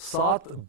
7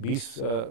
20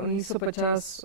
1950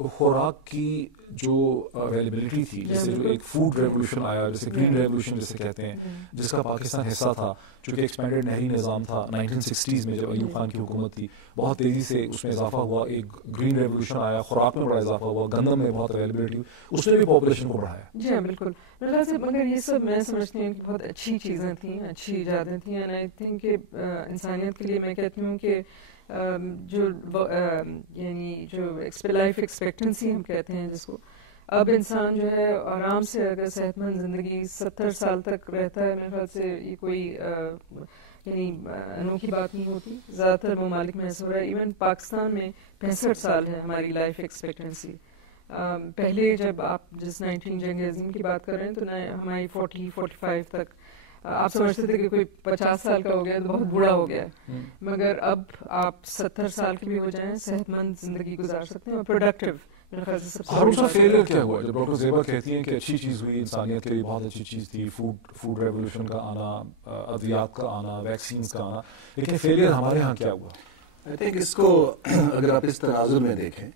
خوراک کی جو اویلیبلٹی تھی, جیسے جو ایک فوڈ ریولوشن آیا, جیسے گرین ریولوشن جسے کہتے ہیں, جس کا پاکستان حصہ تھا, چونکہ ایکسپینڈڈ نہری نظام تھا 1960s میں جب ایوب خان کی حکومت تھی, بہت تیزی سے اس میں اضافہ ہوا, ایک گرین ریولوشن آیا, خوراک میں بڑا اضافہ ہوا, گندم میں بہت اویلیبلٹی ہوئی, اس نے بھی پاپولیشن کو بڑھایا. جی ہاں بالکل, میرے خیال سے مگر یہ سب میں سمجھتی ہوں کہ بہت اچھی چیزیں تھیں, اچھی ایجادیں تھیں, اینڈ آئی تھنک کہ انسانیت کے لیے میں کہتی ہوں کہ جو یعنی جو لائف ایکسپیکٹنسی ہم کہتے ہیں جس کو, اب انسان جو ہے آرام سے اگر صحت مند زندگی 70 سال تک رہتا ہے, میرے خیال سے یہ کوئی یعنی انوکھی بات نہیں ہوتی. زیادہ تر ممالک میں ایسا ہو رہا ہے, ایون پاکستان میں 65 سال ہے ہماری لائف ایکسپیکٹنسی. پہلے جب آپ جس 19 جنگ عظیم کی بات کر رہے ہیں تو ہماری 40-45 تک آپ سمجھتے تھے کہ کوئی 50 سال کا ہو گیا تو بہت بوڑھا ہو گیا, مگر اب آپ 70 سال کے بھی ہو جائیں صحت مند زندگی گزار سکتے ہیں اور پروڈکٹیو. اور اس کا فیلئر کیا ہوا؟ جب ڈاکٹر زیبا کہتی ہیں کہ اچھی چیز ہوئی, انسانیت کے لیے بہت اچھی چیز تھی, فوڈ ریولوشن کا آنا, ادویات کا آنا, ویکسینز کا آنا, لیکن فیلئر ہمارے ہاں کیا ہوا؟ آئی تھنک اس کو اگر آپ اس تناظر میں دیکھیں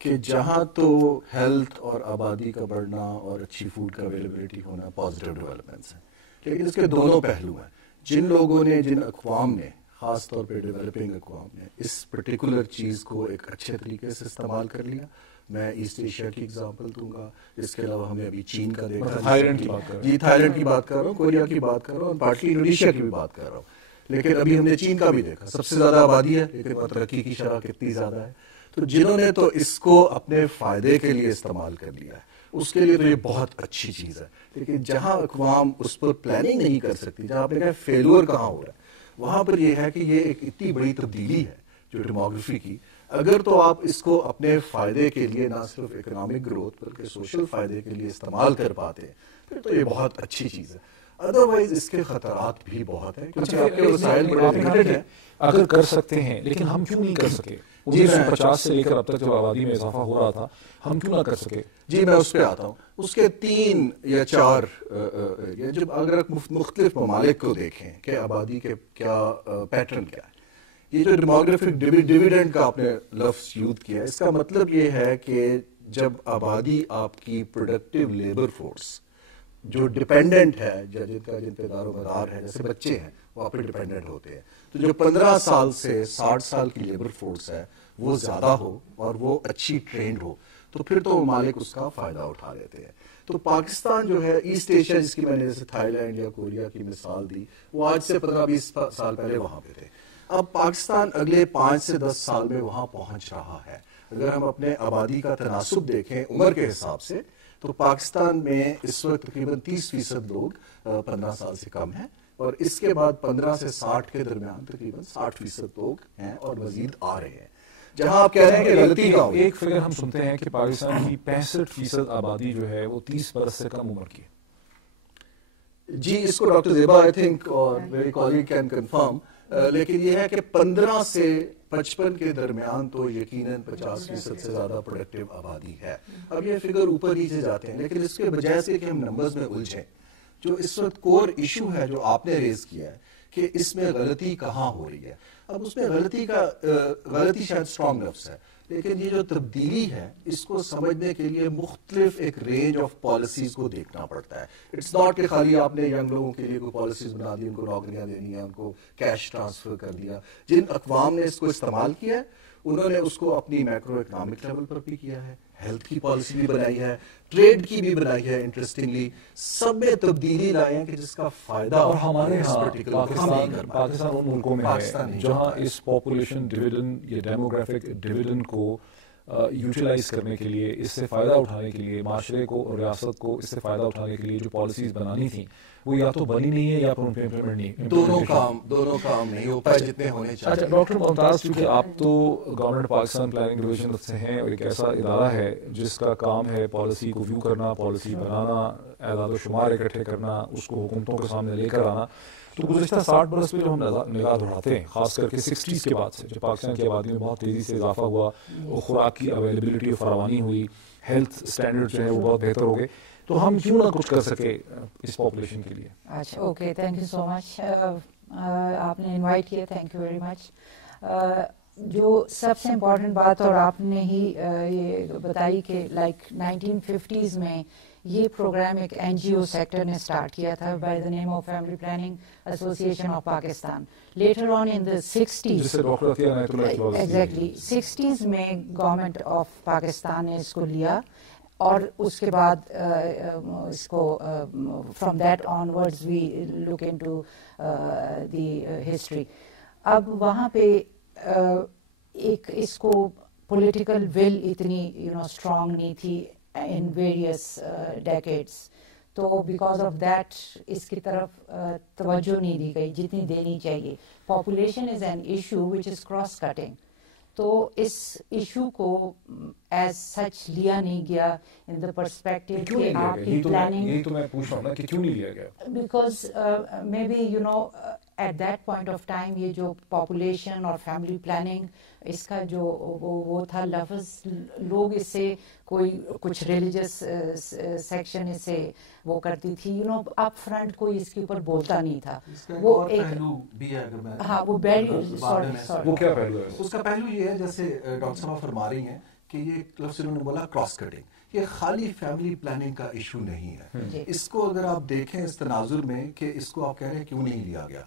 کہ جہاں تو ہیلتھ اور آبادی کا بڑھنا اور اچھی فوڈ کا اویلیبلٹی ہونا پازیٹیو ڈیولپمنٹس ہیں, لیکن اس کے دونوں پہلو ہیں. جن لوگوں نے, جن اقوام نے, خاص طور پہ ڈیولپنگ اقوام نے اس پرٹیکولر چیز کو ایک اچھے طریقے سے استعمال کر لیا. میں ایسٹ ایشیا کی ایگزامپل دوں گا, اس کے علاوہ ہمیں ابھی چین کا دیکھا, تھائی لینڈ کی بات کر رہا ہوں, جی تھائی لینڈ کی بات کر رہا ہوں, کوریا کی بات کر رہا ہوں, اور پارٹلی انڈونیشیا کی بھی بات کر رہا ہوں. لیکن ابھی ہم نے چین کا بھی دیکھا, سب سے زیادہ آبادی ہے لیکن ترقی کی شرح کتنی زیادہ ہے. تو جنہوں نے تو اس کو اپنے فائدے کے لیے استعمال کر لیا ہے, اس کے لیے تو یہ بہت اچھی چیز ہے. لیکن جہاں اقوام اس پر پلاننگ نہیں کر سکتی, جہاں آپ نے کہا فیلور کہاں ہو رہا ہے, وہاں پر یہ ہے کہ یہ ایک اتنی بڑی تبدیلی ہے جو ڈیموگرافی کی, اگر تو آپ اس کو اپنے فائدے کے لیے نہ صرف اکنامک گروتھ بلکہ سوشل فائدے کے لیے استعمال کر پاتے ہیں, پھر تو یہ بہت اچھی چیز ہے. ادروائز اس کے خطرات بھی بہت ہیں, کیونکہ آپ کے وسائل بڑے لمیٹڈ ہیں. اگر کر سکتے ہیں لیکن ہم کیوں نہیں کر سکے؟ 1950 سے لے کر اب تک جب آبادی میں اضافہ ہو رہا تھا, ہم کیوں نہ کر سکے؟ جی میں اس پہ آتا ہوں. اس کے 3 یا 4 جب اگر مختلف ممالک کو دیکھیں کہ آبادی کے کیا پیٹرن کیا ہے, یہ جو ڈیموگرافک ڈیویڈنڈ کا آپ نے لفظ یوز کیا, اس کا مطلب یہ ہے کہ جب آبادی آپ کی پروڈکٹیو لیبر فورس جو ڈیپینڈنٹ ہے, جن پہ دار و مدار ہے, جیسے بچے ہیں وہ آپ پہ ڈیپینڈنٹ ہوتے ہیں, تو جو 15 سال سے 60 سال کی لیبر فورس ہے وہ زیادہ ہو اور وہ اچھی ٹرینڈ ہو, تو پھر تو ممالک اس کا فائدہ اٹھا لیتے ہیں. تو پاکستان جو ہے ایسٹ ایشیا, جس کی میں نے جیسے تھائی لینڈ یا کوریا کی مثال دی, وہ آج سے 15-20 سال پہلے وہاں پہ تھے. اب پاکستان اگلے 5 سے 10 سال میں وہاں پہنچ رہا ہے. اگر ہم اپنے آبادی کا تناسب دیکھیں عمر کے حساب سے, تو پاکستان میں اس وقت تقریباً 30% لوگ 15 سال سے کم ہیں, اور اس کے بعد 15 سے 60 کے درمیان تقریباً 60% لوگ ہیں اور مزید آ رہے ہیں. جہاں آپ کہہ رہے ہیں کہ غلطی کا ایک فگر ہم سنتے ہیں کہ پاکستان کی 65% آبادی جو ہے وہ 30 برس سے کم عمر کی ہے. جی اس کو ڈاکٹر زیبا آئی تھنک اور میری کالیگ کین کنفرم, لیکن یہ ہے کہ 15 سے 55 کے درمیان تو یقیناً 50% سے زیادہ پروڈکٹیو آبادی ہے. اب یہ فگر اوپر ہی سے جاتے ہیں, لیکن اس کے بجائے سے کہ ہم نمبرز میں الجھیں, جو اس وقت کور ایشو ہے جو آپ نے ریز کیا ہے کہ اس میں غلطی کہاں ہو رہی ہے. اب اس میں غلطی شاید اسٹرانگ لفظ ہے, لیکن یہ جو تبدیلی ہے اس کو سمجھنے کے لیے مختلف ایک رینج آف پالیسیز کو دیکھنا پڑتا ہے. اٹس ناٹ کہ خالی آپ نے ینگ لوگوں کے لیے کوئی پالیسیز بنا دی, ان کو نوکریاں دینی ہیں, ان کو کیش ٹرانسفر کر دیا. جن اقوام نے اس کو استعمال کیا ہے انہوں نے اس کو اپنی میکرو اکنامک لیول پر بھی کیا ہے, ہیلتھ کی پالیسی بھی بنائی ہے, ٹریڈ کی بھی بنائی ہے. انٹرسٹنگلی سب میں تبدیلی لائے ہیں کہ جس کا فائدہ, اور ہمارے پاکستان ان ملکوں میں ہے جہاں اس پاپولیشن ڈویڈنڈ یا ڈیموگرافک ڈویڈنڈ کو یوٹیلائز کرنے کے لیے, اس سے فائدہ اٹھانے کے لیے, معاشرے کو اور ریاست کو اس سے فائدہ اٹھانے کے لیے جو پالیسیز بنانی تھیں وہ یا تو بنی نہیں ہے یا پھر ان پہ امپلیمنٹ نہیں. دونوں کام نہیں ہو پائے جتنے ہونے چاہیے. اچھا ڈاکٹر ممتاز, چونکہ آپ تو گورنمنٹ پاکستان پلاننگ ڈویژن سے ہیں اور ایک ایسا ادارہ ہے جس کا کام ہے پالیسی کو ویو کرنا, پالیسی بنانا, اعداد و شمار اکٹھے کرنا, اس کو حکومتوں کے سامنے لے کر آنا. تو گزشتہ 60 برس میں جو ہم نگاہ دہراتے ہیں, خاص کر کے 60s کے بعد سے جب پاکستان کی آبادی میں بہت تیزی سے اضافہ ہوا, خوراک کی اویلیبلٹی اور فراوانی ہوئی, ہیلتھ اسٹینڈرڈ جو ہے وہ بہت بہتر ہو گئے, تو ہم کیوں نہ کچھ کر سکے اس پاپولیشن کے لیے؟ اچھا اوکے, تھینک یو سو مچ, آپ نے انوائٹ کیا, تھینک یو ویری مچ. جو سب سے امپورٹنٹ بات، اور آپ نے ہی یہ بتائی کہ لائک 1950s میں یہ پروگرام ایک NGO سیکٹر نے اسٹارٹ کیا تھا by the name of family planning association of Pakistan. Later on in the 60s، exactly 60s میں گورنمنٹ آف پاکستان نے اس کو لیا، اور اس کے بعد اس کو from that onwards we look into the دی ہسٹری. اب وہاں پہ ایک اس کو پولیٹیکل ول اتنی اسٹرانگ نہیں تھی ان ویریس ڈیکیڈس، تو بیکاز آف دیٹ اس کی طرف توجہ نہیں دی گئی جتنی دینی چاہیے. Population is an issue which is cross cutting, تو اس ایشو کو ایز سچ لیا نہیں گیا ان دا پرسپیکٹو کہ آپ کی پلاننگ. یہی تو میں پوچھ رہا ہوں نا کہ کیوں نہیں لیا گیا. Because maybe at that point of time یہ جو پاپولیشن اور فیملی پلاننگ اس کا جو وہ تھا لفظ، لوگ اس سے کوئی کچھ ریلیجس سیکشن اس سے وہ کرتی تھی، اپ فرنٹ کوئی اس کے اوپر بولتا نہیں تھا. وہ ایک پہلو بھی ہے، اگر میں ہاں وہ وہ کیا پہلو ہے؟ اس کا پہلو یہ ہے جیسے ڈاکٹر صاحب فرما رہی ہیں کہ یہ لفظ انہوں نے بولا کراس کٹنگ، یہ خالی فیملی پلاننگ کا ایشو نہیں ہے. اس کو اگر آپ دیکھیں اس تناظر میں کہ اس کو آپ کہہ رہے ہیں کیوں نہیں لیا گیا.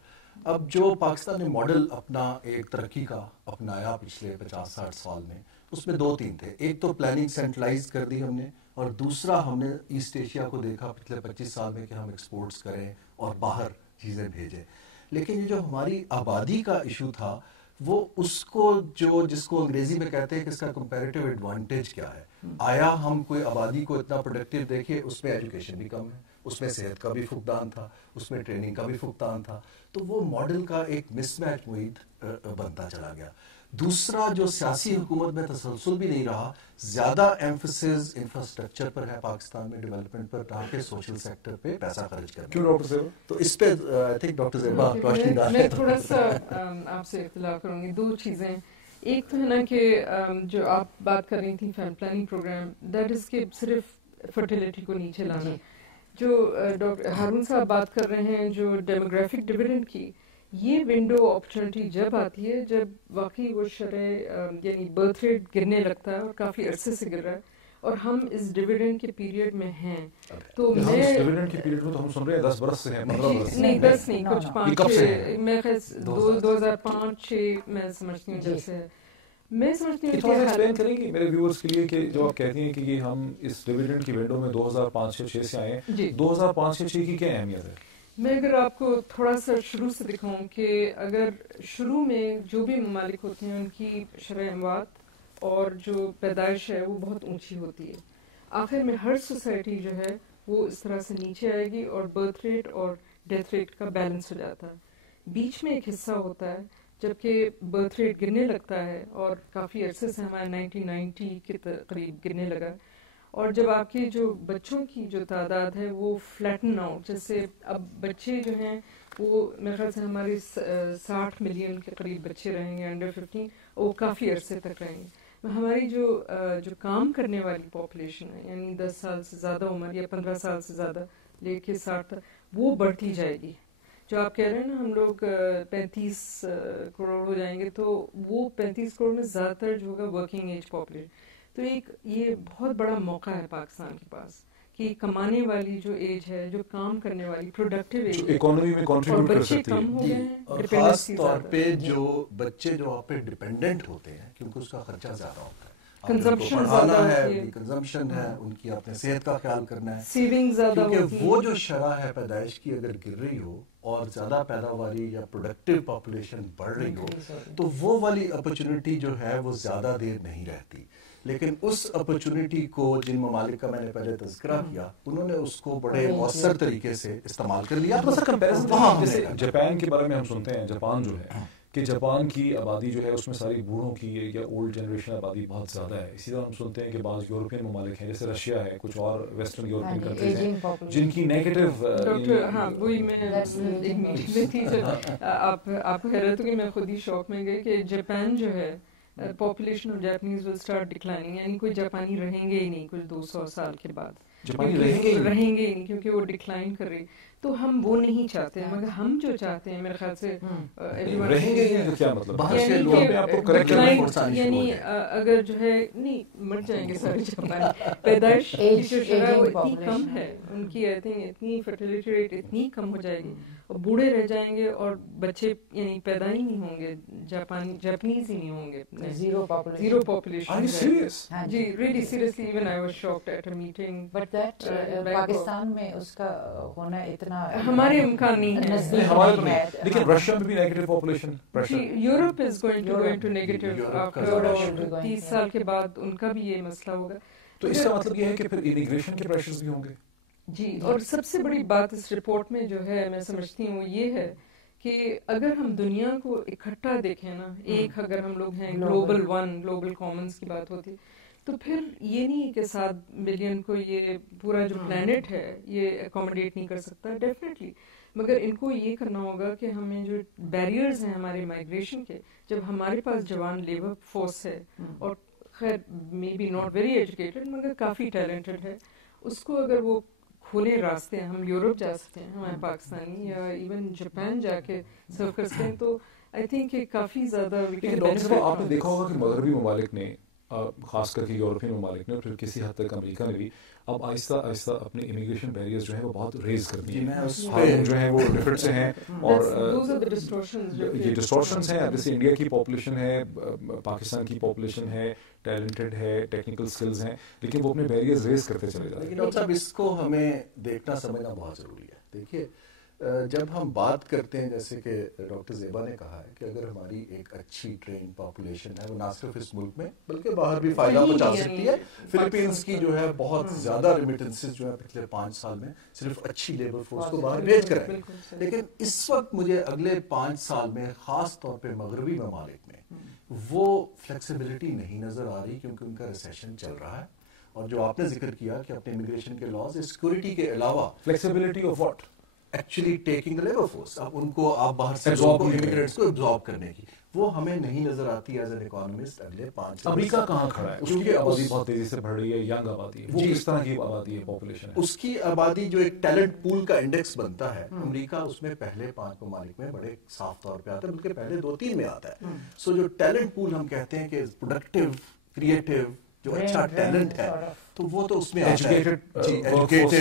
اب جو پاکستان نے ماڈل اپنا ایک ترقی کا اپنایا پچھلے 50-60 سال میں، اس میں 2-3 تھے. ایک تو پلاننگ سینٹرلائز کر دی ہم نے، اور دوسرا ہم نے ایسٹ ایشیا کو دیکھا پچھلے 25 سال میں کہ ہم ایکسپورٹس کریں اور باہر چیزیں بھیجیں. لیکن یہ جو ہماری آبادی کا ایشو تھا، وہ اس کو جس کو انگریزی میں کہتے ہیں کہ اس کا کمپیریٹیو ایڈوانٹیج کیا ہے. آیا ہم کوئی آبادی کو اتنا پروڈکٹیو دیکھے، اس میں ایجوکیشن بھی کم ہے، اس میں صحت کا بھی فقدان تھا، اس میں ٹریننگ کا بھی فقدان تھا. تو وہ ماڈل کا ایک مس میچ محیط بنتا چلا گیا. دوسرا جو سیاسی حکومت میں تسلسل بھی نہیں رہا، زیادہ ایمفسس انفراسٹرکچر پر ہے پاکستان میں، ڈیولپمنٹ پر، تاکہ سوشل سیکٹر پہ پیسہ خرچ کرنا. کیوں ڈاکٹر صاحب؟ تو اس پہ آئی تھنک ڈاکٹر زیبا روشنی ڈال. میں تھوڑا سا آپ سے اختلاف کروں گی. 2 چیزیں. ایک تو ہے نا کہ جو آپ بات کر رہی تھیں family planning program, that is کہ صرف فرٹیلٹی کو نیچے لانا. جو ڈاکٹر ہارون صاحب بات کر رہے ہیں جو ڈیموگرافک ڈویڈنڈ کی، یہ ونڈو اپرچونٹی جب آتی ہے جب واقعی وہ شرح یعنی برتھ ریٹ گرنے لگتا ہے، اور کافی عرصے سے گر رہا ہے، اور ہم اس ڈویڈنڈ کے پیریڈ میں ہیں. تو میں ڈویڈنڈ کے پیریڈ میں تو ہم سن رہے ہیں 10 برس سے ہیں، 15 برس سے نہیں، 10 نہیں، کچھ 5 میں 2005-6 میں سمجھتی ہوں جب سے. میں سمجھتی ہوں تھوڑا ایکسپلین کریں گے میرے ویورز کے لیے کہ جو آپ کہتی ہیں کہ یہ ہم اس ڈویڈنڈ کی ونڈو میں 2005-6 سے آئے ہیں، 2005-6 کی کیا اہمیت ہے؟ میں اگر آپ کو تھوڑا سا شروع سے دکھاؤں کہ اگر شروع میں جو بھی ممالک ہوتے ہیں ان کی شرح اموات اور جو پیدائش ہے وہ بہت اونچی ہوتی ہے. آخر میں ہر سوسائٹی جو ہے وہ اس طرح سے نیچے آئے گی اور برتھ ریٹ اور ڈیتھ ریٹ کا بیلنس ہو جاتا ہے. بیچ میں ایک حصہ ہوتا ہے جبکہ برتھ ریٹ گرنے لگتا ہے، اور کافی عرصے سے ہمارا 1990 کے قریب گرنے لگا. اور جب آپ کی جو بچوں کی جو تعداد ہے وہ فلیٹن آؤٹ، جیسے اب بچے جو ہیں وہ میرے خیال سے ہماری 60 ملین کے قریب بچے رہیں گے انڈر 15، اور وہ کافی عرصے تک رہیں گے. ہماری جو کام کرنے والی پاپولیشن ہے، یعنی 10 سال سے زیادہ عمر یا 15 سال سے زیادہ لے کے 60 تک، وہ بڑھتی جائے گی. جو آپ کہہ رہے ہیں نا ہم لوگ 35 کروڑ ہو جائیں گے، تو وہ 35 کروڑ میں زیادہ تر جو ہوگا ورکنگ ایج پاپولیشن. تو ایک یہ بہت بڑا موقع ہے پاکستان کے پاس کہ کمانے والی جو ایج ہے، جو کام کرنے والی پروڈکٹیو ایج ہے، اکانومی میں کنٹریبیوٹ کر سکتی کم ہو گئے ہے. ہیں. اور خاص طور پہ جو بچے جو آپ پہ ڈیپینڈنٹ ہوتے ہیں، کیونکہ اس کا خرچہ زیادہ ہوتا ہے، کنزمپشن پڑھانا ہے، ان کی کنزمپشن ہے، ان کی اپنے صحت کا خیال کرنا ہے، سیونگ زیادہ ہوتی ہے. کیونکہ وہ جو شرح ہے پیدائش کی اگر گر رہی ہو اور زیادہ پیداواری یا پروڈکٹیو پاپولیشن بڑھ رہی ہو، تو وہ والی اپرچونٹی جو ہے وہ زیادہ دیر نہیں رہتی. لیکن اس اپرچونٹی کو جن ممالک کا میں نے پہلے تذکرہ کیا، انہوں نے اس کو بڑے مؤثر طریقے سے استعمال کر لیا. جیسے جاپان کے بارے میں ہم سنتے ہیں، جاپان جو ہے کہ جاپان کی آبادی جو ہے اس میں ساری بوڑھوں کی یا اولڈ جنریشن آبادی بہت زیادہ ہے. اسی طرح ہم سنتے ہیں کہ بعض یورپین ممالک ہیں جیسے رشیا ہے، کچھ اور ویسٹرن یورپین کنٹریز ہیں جن کی نیگیٹو. ڈاکٹر ہاں وہی میں تھی آپ حیرت ہوگی، میں خود ہی شوق میں گئی کہ جاپان جو ہے population of Japanese will start declining, یعنی کوئی جاپانی رہیں گے ہی نہیں کچھ 200 سال کے بعد، رہیں گے ہی نہیں کیونکہ وہ ڈکلائن کر رہی. تو ہم وہ نہیں چاہتے ہیں. مگر ہم جو چاہتے ہیں میرے خیال سے رہیں گے یہ کیا مطلب باہر سے لوگ اپنے آپ کو کریکٹ کرنے کی فورس آنی شروع ہو یعنی جائے. اگر جو ہے نہیں مر جائیں گے سارے جاپانی. پیدائش کی جو شرح وہ اتنی کم ہے ان کی, آئی تھنک اتنی فرٹیلیٹی ریٹ اتنی کم ہو جائے گی, اور بوڑھے رہ جائیں گے اور بچے یعنی پیدا ہی نہیں ہوں گے, جاپنیز ہی نہیں ہوں گے. Zero population. جی really seriously even I was shocked at a meeting. But that Pakistan میں اس کا ہونا اتنا ہمارے امکان نہیں ہے. لیکن رشیا میں بھی نیگیٹو پاپولیشن جی Europe is going to negative after 30 سال کے بعد ان کا بھی یہ مسئلہ ہوگا. تو اس کا مطلب یہ ہے کہ پھر امیگریشن کے پریشرز بھی ہوں گے. جی, اور سب سے بڑی بات اس رپورٹ میں جو ہے میں سمجھتی ہوں یہ ہے کہ اگر ہم دنیا کو اکٹھا دیکھیں نا, ایک اگر ہم لوگ ہیں گلوبل ون, گلوبل کامنس کی بات ہوتی, تو پھر یہ نہیں کہ 7 بلین کو یہ پورا جو پلانٹ ہے یہ اکوموڈیٹ نہیں کر سکتا ڈیفینیٹلی. مگر ان کو یہ کرنا ہوگا کہ ہمیں جو بیریئرز ہیں ہمارے مائگریشن کے, جب ہمارے پاس جوان لیبر فورس ہے اور خیر maybe not very educated مگر کافی ٹیلنٹڈ ہے, اس کو اگر وہ کھلے راستے ہیں, ہم یورپ جا سکتے ہیں ہمارے پاکستانی, یا ایون جاپان جا کے سرو کر سکتے ہیں, تو آئی تھنک کہ کافی زیادہ. لیکن ڈاکٹر صاحب آپ نے دیکھا ہوگا کہ مغربی ممالک نے, خاص کر کے یورپین ممالک نے اور پھر کسی حد تک امریکہ نے بھی اب آہستہ آہستہ اپنے امیگریشن بیریئرز جو ہیں وہ بہت ریز کر دی ہیں. جو ہیں وہ ڈفرینٹ سے ہیں, اور یہ ڈسٹورشنز ہیں. جیسے انڈیا کی پاپولیشن ہے, پاکستان کی پاپولیشن ہے, ٹیلنٹڈ ہے, ٹیکنیکل سکلز ہیں, لیکن وہ اپنے بیریئرز ریز کرتے چلے جاتے ہیں. لیکن ڈاکٹر صاحب اس کو ہمیں دیکھنا سمجھنا بہت ضروری ہے. دیکھیے جب ہم بات کرتے ہیں, جیسے کہ ڈاکٹر زیبا نے کہا ہے کہ اگر ہماری ایک اچھی ٹرین پاپولیشن ہے, وہ نہ صرف اس ملک میں بلکہ باہر بھی فائدہ پہنچا سکتی ہے. فلپینس کی جو ہے بہت زیادہ ریمیٹنسز جو ہے پچھلے 5 سال میں صرف اچھی لیبر فورس کو باہر بھیج کر ہے. لیکن اس وقت مجھے اگلے 5 سال میں خاص طور پہ مغربی ممالک میں وہ فلیکسیبلٹی نہیں نظر آ رہی, کیونکہ ان کا ریسیشن چل رہا ہے. اور جو آپ نے ذکر کیا کہ اپنے امیگریشن کے لاز, سیکورٹی کے علاوہ flexibility of what, actually taking labour force, اب ان کو آپ باہر سے امیگرینٹس کو ابزارب کرنے کی, وہ ہمیں نہیں نظر آتی ایز این اکانومسٹ اگلے 5 سال. امریکہ کہاں کھڑا ہے؟ اس کی آبادی بہت تیزی سے بڑھ رہی ہے, ینگ آبادی ہے, وہ کس طرح کی آبادی ہے, پاپولیشن ہے؟ اس کی آبادی جو ایک ٹیلنٹ پول کا انڈیکس بنتا ہے, امریکہ اس میں پہلے 5 ممالک میں بڑے صاف طور پہ آتا ہے, بلکہ پہلے 2-3 میں آتا ہے. سو جو ٹیلنٹ پول ہم کہتے ہیں کہ پروڈکٹیو, کریٹو, جو اچھا ٹیلنٹ ہے, تو وہ تو اس میں آتا ہے. ایجوکیٹڈ,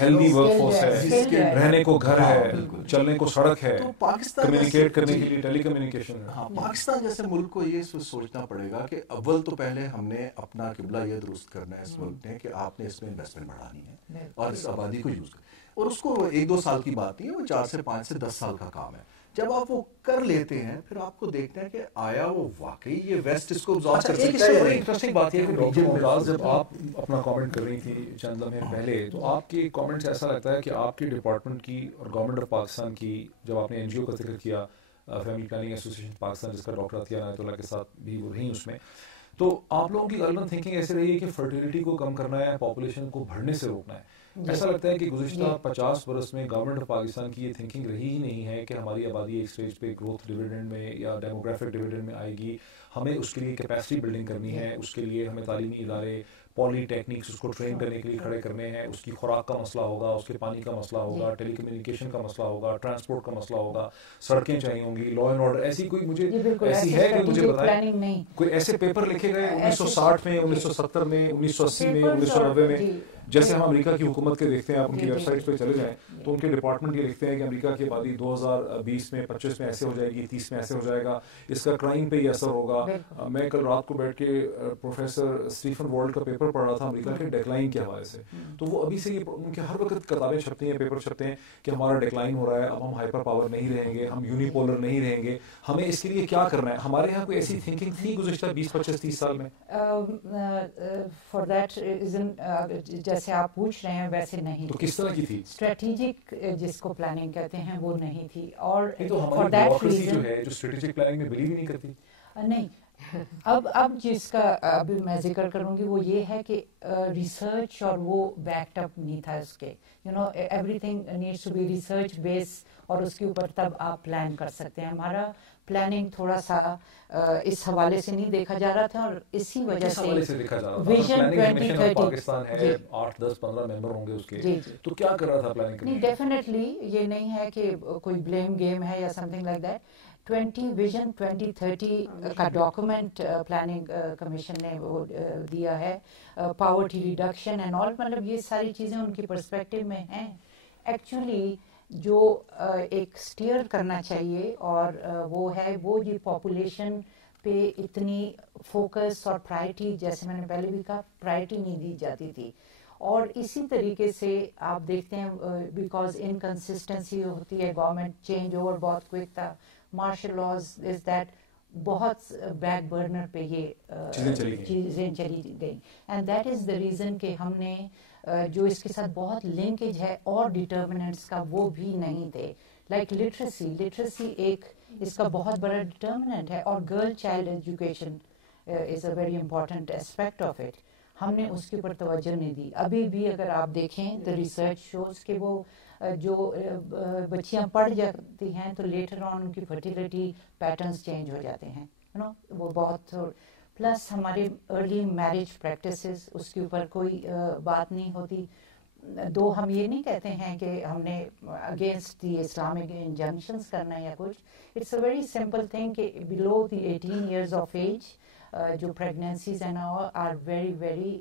ہیلدی ورک فورس ہے, رہنے کو گھر ہے, چلنے کو سڑک ہے, کمیونیکیٹ کرنے کے لیے ٹیلی کمیونیکیشن ہے. ہاں, پاکستان جیسے ملک کو یہ سوچنا پڑے گا کہ اول تو پہلے ہم نے اپنا قبلہ یہ درست کرنا ہے اس ملک نے کہ آپ نے اس میں انویسٹمنٹ بڑھانی ہے اور اس آبادی کو یوز کرنا, اور اس کو 1-2 سال کی بات نہیں ہے, وہ 4 سے 5 سے 10 سال کا کام ہے. جب آپ وہ کر لیتے ہیں پھر آپ کو دیکھنا ہے کہ آیا وہ واقعی یہ ویسٹ اس کو ابزارب کر سکتا ہے. بڑی انٹرسٹنگ بات یہ ہے کہ ڈاکٹر ممتاز جب آپ اپنا کامنٹ کر رہی تھی چند لمحے پہلے, تو آپ کے کامنٹ سے ایسا لگتا ہے کہ آپ کی ڈپارٹمنٹ کی اور گورنمنٹ آف پاکستان کی, جب آپ نے این جی او کا ذکر کیا, فیملی پلاننگ ایسوسیشن پاکستان جس کا ڈاکٹر عطیہ عنایت اللہ کے ساتھ بھی وہ رہی اس میں, تو آپ لوگوں کی غالباً تھنکنگ ایسے رہی ہے کہ فرٹیلیٹی کو کم کرنا ہے, پاپولیشن کو بڑھنے سے روکنا ہے. ایسا لگتا ہے کہ گزشتہ 50 برس میں گورنمنٹ آف پاکستان کی یہ تھنکنگ رہی ہی نہیں ہے کہ ہماری آبادی ایک اسٹیج پہ گروتھ ڈویڈنڈ میں یا ڈیموگرافک ڈویڈنڈ میں آئے گی, ہمیں اس کے لیے کیپیسٹی بلڈنگ کرنی ہے, اس کے لیے ہمیں تعلیمی ادارے, پالی ٹیکنکس اس کو ٹرین کرنے کے لیے کھڑے کرنے ہیں, اس کی خوراک کا مسئلہ ہوگا, اس کے پانی کا مسئلہ ہوگا, ٹیلی کمیونیکیشن کا مسئلہ ہوگا, ٹرانسپورٹ کا مسئلہ ہوگا, سڑکیں چاہیے ہوں گی, لا اینڈ آرڈر. ایسی کوئی مجھے ایسی ہے کہ مجھے بتائیں کوئی ایسے پیپر لکھے گئے 1960 میں, 1970 میں, 1980 میں, 1990 میں, جیسے ہم امریکہ کی حکومت کے دیکھتے ہیں, آپ ان کی ویب سائٹ پہ چلے جائیں تو ان کے ڈپارٹمنٹ یہ لکھتے ہیں کہ امریکہ کی آبادی 2020 میں 25 میں ایسے ہو جائے گی, 30 میں ایسے ہو جائے گا, اس کا کرائم پہ یہ اثر ہوگا. میں کل رات کو بیٹھ کے پروفیسر اسٹیفن وارلڈ کا پیپر پڑھ رہا تھا امریکہ کے ڈیکلائن کے حوالے سے, تو وہ ابھی سے یہ ان کے ہر وقت کتابیں چھپتی ہیں, پیپر چھپتے ہیں کہ ہمارا ڈیکلائن ہو رہا ہے, اب ہم ہائپر پاور نہیں رہیں گے, ہم یونیپولر نہیں رہیں گے, ہمیں اس کے لیے کیا کرنا ہے. ہمارے یہاں کوئی ایسی تھنکنگ تھی گزشتہ 20-25-30 سال میں؟ فار دیٹ ریزن جیسے آپ پوچھ رہے ہیں ویسے نہیں. تو کس طرح کی تھی اسٹریٹجک جس کو پلاننگ کہتے ہیں وہ نہیں تھی, اور فار دیٹ ریزن جو ہے جو اسٹریٹجک پلاننگ میں بلیو نہیں کرتی. نہیں, اب جس کا ابھی میں ذکر کروں گی وہ یہ ہے کہ ریسرچ اور وہ بیکڈ اپ نہیں تھا اس کے، you know everything needs to be research base, اور اس کے اوپر تب آپ پلان کر سکتے ہیں. ہمارا پلاننگ تھوڑا سا اس حوالے سے نہیں دیکھا جا رہا تھا، اور اسی وجہ سے ویژن 2030 پاکستان ہے 8 10 15 ممبر ہوں گے اس کے، تو کیا کر رہا تھا پلاننگ؟ نہیں ڈیفینیٹلی یہ نہیں ہے کہ کوئی بلیم گیم ہے یا some thing like that. Vision 2030 کا ڈاکومنٹ پلاننگ کمیشن نے وہ دیا ہے، پاورٹی ریڈکشن اینڈ آل، مطلب یہ ساری چیزیں ان کی پرسپیکٹو میں ہیں. ایکچولی جو ایک اسٹیئر کرنا چاہیے اور وہ ہے وہ یہ پاپولیشن پہ اتنی فوکس اور پرائرٹی، جیسے میں نے پہلے بھی کہا، پرائرٹی نہیں دی جاتی تھی. اور اسی طریقے سے آپ دیکھتے ہیں بیکاز انکنسسٹنسی ہوتی ہے، گورنمنٹ چینج اوور بہت کوئک تھا، مارشل لاز از دیٹ بہت بیک برنر پہ یہ چیزیں چلی گئیں. And that is the reason کہ ہم نے جو اس کے ساتھ بہت لنکیج ہے اور ڈٹرمنٹس کا وہ بھی نہیں تھے. لائک لٹریسی ایک اس کا بہت بڑا ڈٹرمنٹ ہے، اور girl child education is a very important aspect of it. ہم نے اس کے اوپر توجہ نہیں دی. ابھی بھی اگر آپ دیکھیں تو ریسرچ شوز کہ وہ جو بچیاں پڑھ جاتی ہیں تو لیٹر آن ان کی فرٹیلیٹی پیٹرنز چینج ہو جاتے ہیں، یو نو وہ بہت. پلس ہمارے ارلی میرج پریکٹسز، اس کے اوپر کوئی بات نہیں ہوتی. دو ہم یہ نہیں کہتے ہیں کہ ہم نے اگینسٹ دی اسلامک انجنکشنز کرنا ہے یا کچھ. It's a very simple thing کہ below the 18 years of age جو پریگنینسیز ہیں آر ویری ویری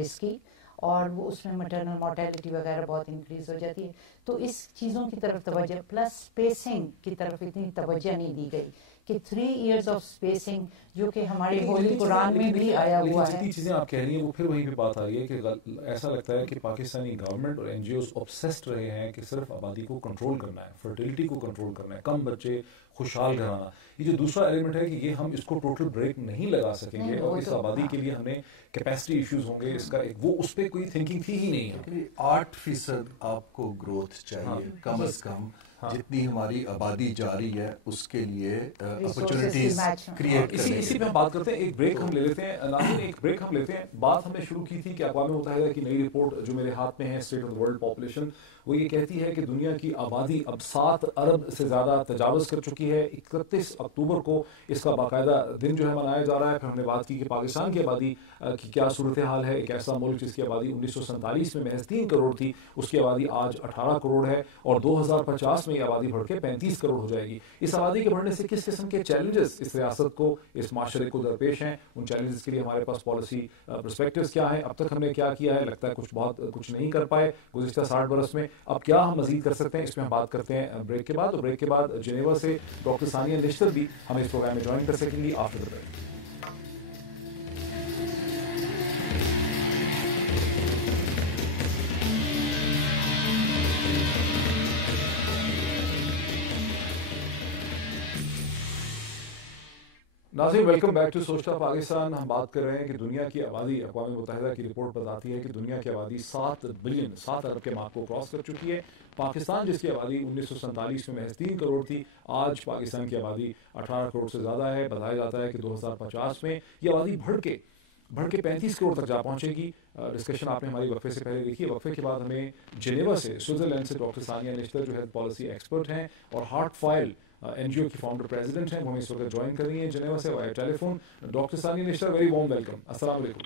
رسکی، اور وہ اس میں مٹرنل مورٹیلٹی وغیرہ بہت انکریز ہو جاتی ہے. تو اس چیزوں کی طرف توجہ، پلس اسپیسنگ کی طرف اتنی توجہ نہیں دی گئی کہ 3 ایئرز آف اسپیسنگ جو کہ ہمارے ہولی قرآن میں بھی آیا ہوا ہے. جتنی چیزیں آپ کہہ رہی ہیں وہ پھر وہیں پہ بات آ رہی ہے کہ ایسا لگتا ہے کہ پاکستانی گورنمنٹ اور NGOs obsessed رہے ہیں کہ صرف آبادی کو کنٹرول کرنا ہے، فرٹیلٹی کو کنٹرول کرنا ہے، کم بچے خوشحال گھرانا. یہ جو دوسرا ایلیمنٹ ہے کہ یہ ہم اس کو ٹوٹل بریک نہیں لگا سکیں گے، اور اس آبادی کے لیے ہمیں کیپیسٹی ایشوز ہوں گے، اس کا وہ اس پہ کوئی تھنکنگ تھی ہی نہیں. 8% آپ کو گروتھ چاہیے کم از کم. جتنی ہماری آبادی جا رہی ہے اس کے لیے اپرچونٹیز کریٹ کرنے. اسی پہ ہم بات کرتے ہیں. ایک بریک ہم لے لیتے ہیں ناظرین، ایک بریک ہم لیتے ہیں. بات ہم نے شروع کی تھی کہ اقوام متحدہ کی نئی رپورٹ جو میرے ہاتھ میں ہے، اسٹیٹ آف ورلڈ پاپولیشن، وہ یہ کہتی ہے کہ دنیا کی آبادی اب 7 ارب سے زیادہ تجاوز کر چکی ہے. 31 اکتوبر کو اس کا باقاعدہ دن جو ہے منایا جا رہا ہے. پھر ہم نے بات کی کہ پاکستان کی آبادی کی کیا صورتحال ہے. ایک ایسا ملک جس کی آبادی 1947 میں محض 3 کروڑ تھی، اس کی آبادی آج 18 کروڑ ہے، اور 2050 میں یہ آبادی بڑھ کے 35 کروڑ ہو جائے گی. اس آبادی کے بڑھنے سے کس قسم کے چیلنجز اس ریاست کو، اس معاشرے کو درپیش ہیں؟ ان چیلنجز کے لیے ہمارے پاس پالیسی پرسپیکٹوز کیا ہیں؟ اب تک ہم نے کیا کیا ہے؟ لگتا ہے کچھ نہیں کر پائے گزشتہ 60 برس میں. اب کیا ہم مزید کر سکتے ہیں؟ اس میں ہم بات کرتے ہیں بریک کے بعد. اور بریک کے بعد جنیوا سے ڈاکٹر ثانیہ نشتر بھی ہمیں اس پروگرام میں جوائن کر سکیں گی آفٹر دی بریک. ناظرین ویلکم بیک ٹو سوچتا پاکستان. ہم بات کر رہے ہیں کہ دنیا کی آبادی، اقوام متحدہ کی رپورٹ بتاتی ہے کہ دنیا کی آبادی 7 ارب کے مارک کو کراس کر چکی ہے. پاکستان جس کی آبادی 1947 میں محض 3 کروڑ تھی، آج پاکستان کی آبادی 18 کروڑ سے زیادہ ہے. بتایا جاتا ہے کہ 2050 میں یہ آبادی بڑھ کے 35 کروڑ تک جا پہنچے گی. ڈسکشن آپ نے ہماری وقفے سے پہلے دیکھی ہے. وقفے کے بعد ہمیں جنیوا سے، سوئٹزرلینڈ سے ڈاکٹر ثانیہ نشتر جو ہیلتھ پالیسی ایکسپرٹ ہیں اور ہارٹ فائل NGO کی فاؤنڈر پریزیڈنٹ ہیں، وہ ہمیں اس وقت جوائن کر رہی ہیں جنیوا سے وائر ٹیلی فون. ڈاکٹر ثانیہ نشتر، ویری وارم ویلکم. السلام علیکم.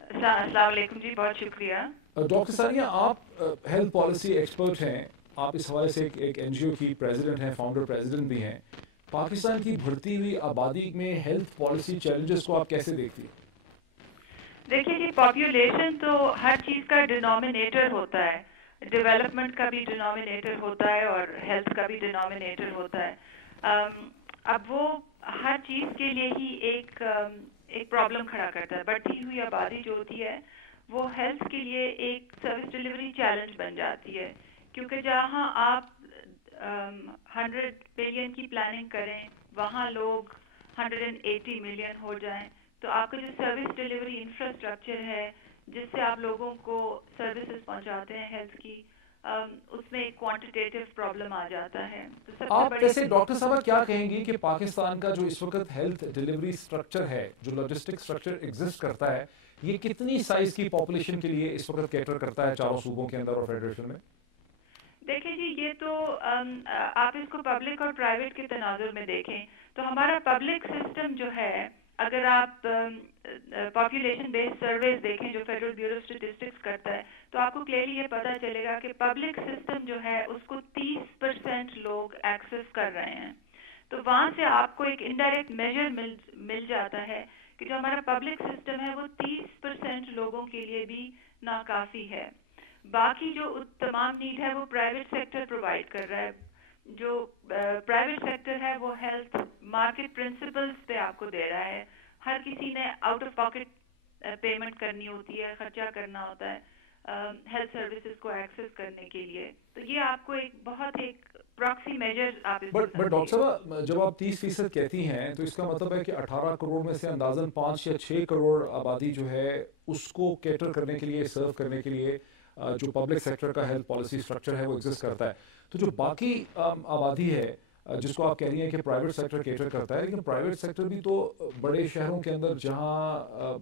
السلام علیکم جی، بہت شکریہ. ڈاکٹر ثانیہ، آپ ہیلتھ پالیسی ایکسپرٹ ہیں، آپ اس حوالے سے ایک NGO کی پریزیڈنٹ ہیں، فاؤنڈر پریزیڈنٹ بھی ہیں. پاکستان کی بڑھتی ہوئی آبادی میں ہیلتھ پالیسی چیلنجز کو آپ کیسے دیکھتی ہیں؟ دیکھیے جی، پاپولیشن تو ہر چیز کا ڈینومینیٹر ہوتا ہے. ڈیولپمنٹ کا بھی ڈینومینیٹر ہوتا ہے اور ہیلتھ کا بھی ڈینومینیٹر ہوتا ہے. اب وہ ہر چیز کے لیے ہی ایک پرابلم کھڑا کرتا ہے. بڑھتی ہوئی آبادی جو ہوتی ہے وہ ہیلتھ کے لیے ایک سروس ڈیلیوری چیلنج بن جاتی ہے، کیونکہ جہاں آپ 100 بلین کی پلاننگ کریں وہاں لوگ 180 ملین ہو جائیں، تو آپ کا جو سروس ڈیلیوری انفراسٹرکچر ہے جس سے آپ لوگوں کو سروسز پہنچاتے ہیں ہیلتھ کی، اس میں ایک کوانٹیٹیو پرابلم آ جاتا ہے. آپ جیسے ڈاکٹر صاحب کیا کہیں گی کہ پاکستان کا جو اس وقت ہیلتھ ڈیلیوری اسٹرکچر ہے, جو لاجسٹک اسٹرکچر ایگزسٹ کرتا ہے, یہ کتنی سائز کی پاپولیشن کے لیے اس وقت کیٹر کرتا ہے چاروں صوبوں کے اندر اور فیڈریشن میں؟ دیکھیں جی, یہ تو آپ اس کو پبلک اور پرائیویٹ کے تناظر میں دیکھیں تو ہمارا پبلک سسٹم جو ہے, اگر آپ پاپولیشن بیسڈ سرویز دیکھیں جو فیڈرل بیورو آف اسٹیٹسٹکس کرتا ہے, تو آپ کو کلیئرلی یہ پتہ چلے گا کہ پبلک سسٹم جو ہے اس کو 30% لوگ ایکسس کر رہے ہیں. تو وہاں سے آپ کو ایک انڈائریکٹ میجر مل جاتا ہے کہ جو ہمارا پبلک سسٹم ہے وہ 30% لوگوں کے لیے بھی ناکافی ہے. باقی جو تمام نیڈ ہے وہ پرائیویٹ سیکٹر پرووائڈ کر رہا ہے. جو پرائیویٹ سیکٹر ہے وہ ہیلتھ مارکیٹ پرنسپلز پہ آپ کو دے رہا ہے. ہر کسی نے آؤٹ آف پاکٹ پیمنٹ کرنی ہوتی ہے, خرچہ کرنا ہوتا ہے ہیلتھ سروسز کو ایکسس کرنے کے لیے. تو یہ آپ کو ایک بہت ایک پراکسی میجر آپ اس بٹ ڈاکٹر صاحب, جب آپ 30% کہتی ہیں تو اس کا مطلب ہے کہ 18 کروڑ میں سے اندازاً 5 یا 6 کروڑ آبادی جو ہے اس کو کیٹر کرنے کے لیے, سرو کرنے کے لیے جو پبلک سیکٹر کا ہیلتھ پالیسی اسٹرکچر ہے وہ ایگزسٹ کرتا ہے. تو جو باقی آبادی ہے جس کو آپ کہہ رہی ہیں کہ پرائیویٹ سیکٹر کیٹر کرتا ہے, لیکن پرائیویٹ سیکٹر بھی تو بڑے شہروں کے اندر جہاں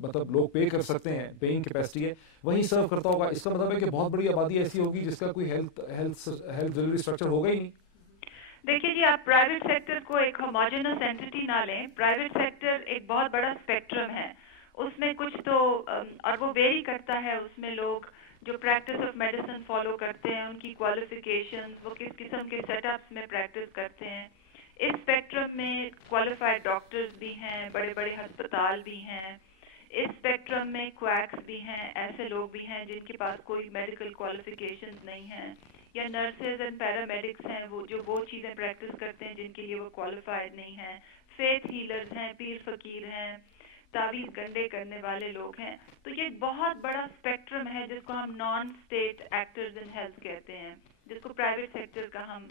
مطلب لوگ پے کر سکتے ہیں, پیئنگ کیپیسٹی ہے, وہیں سرو کرتا ہوگا. اس کا مطلب ہے کہ بہت بڑی آبادی ایسی ہوگی جس کا کوئی ہیلتھ ڈیلیوری اسٹرکچر ہوگا ہی نہیں. دیکھیے جی, آپ پرائیویٹ سیکٹر کو ایک ہوموجینس اینٹی نہ لیں. پرائیویٹ سیکٹر ایک بہت بڑا اسپیکٹرم ہے, اس میں کچھ تو اور وہ ویری کرتا ہے, اس میں لوگ جو پریکٹس آف میڈیسن فالو کرتے ہیں ان کی کوالیفیکیشن, وہ کس قسم کے سیٹ اپس میں پریکٹس کرتے ہیں. اس اسپیکٹرم میں کوالیفائڈ ڈاکٹرز بھی ہیں, بڑے بڑے ہسپتال بھی ہیں. اس اسپیکٹرم میں کویکس بھی ہیں, ایسے لوگ بھی ہیں جن کے پاس کوئی میڈیکل کوالیفیکیشنز نہیں ہیں, یا نرسز اینڈ پیرامیڈکس ہیں وہ چیزیں پریکٹس کرتے ہیں جن کے لیے وہ کوالیفائڈ نہیں ہیں. فیتھ ہیلرز ہیں, پیر فقیر ہیں, تعویذ گنڈے کرنے والے لوگ ہیں. تو یہ بہت بڑا اسپیکٹرم ہے جس کو ہم non state actors in health کہتے ہیں, جس کو پرائیویٹ سیکٹر کا ہم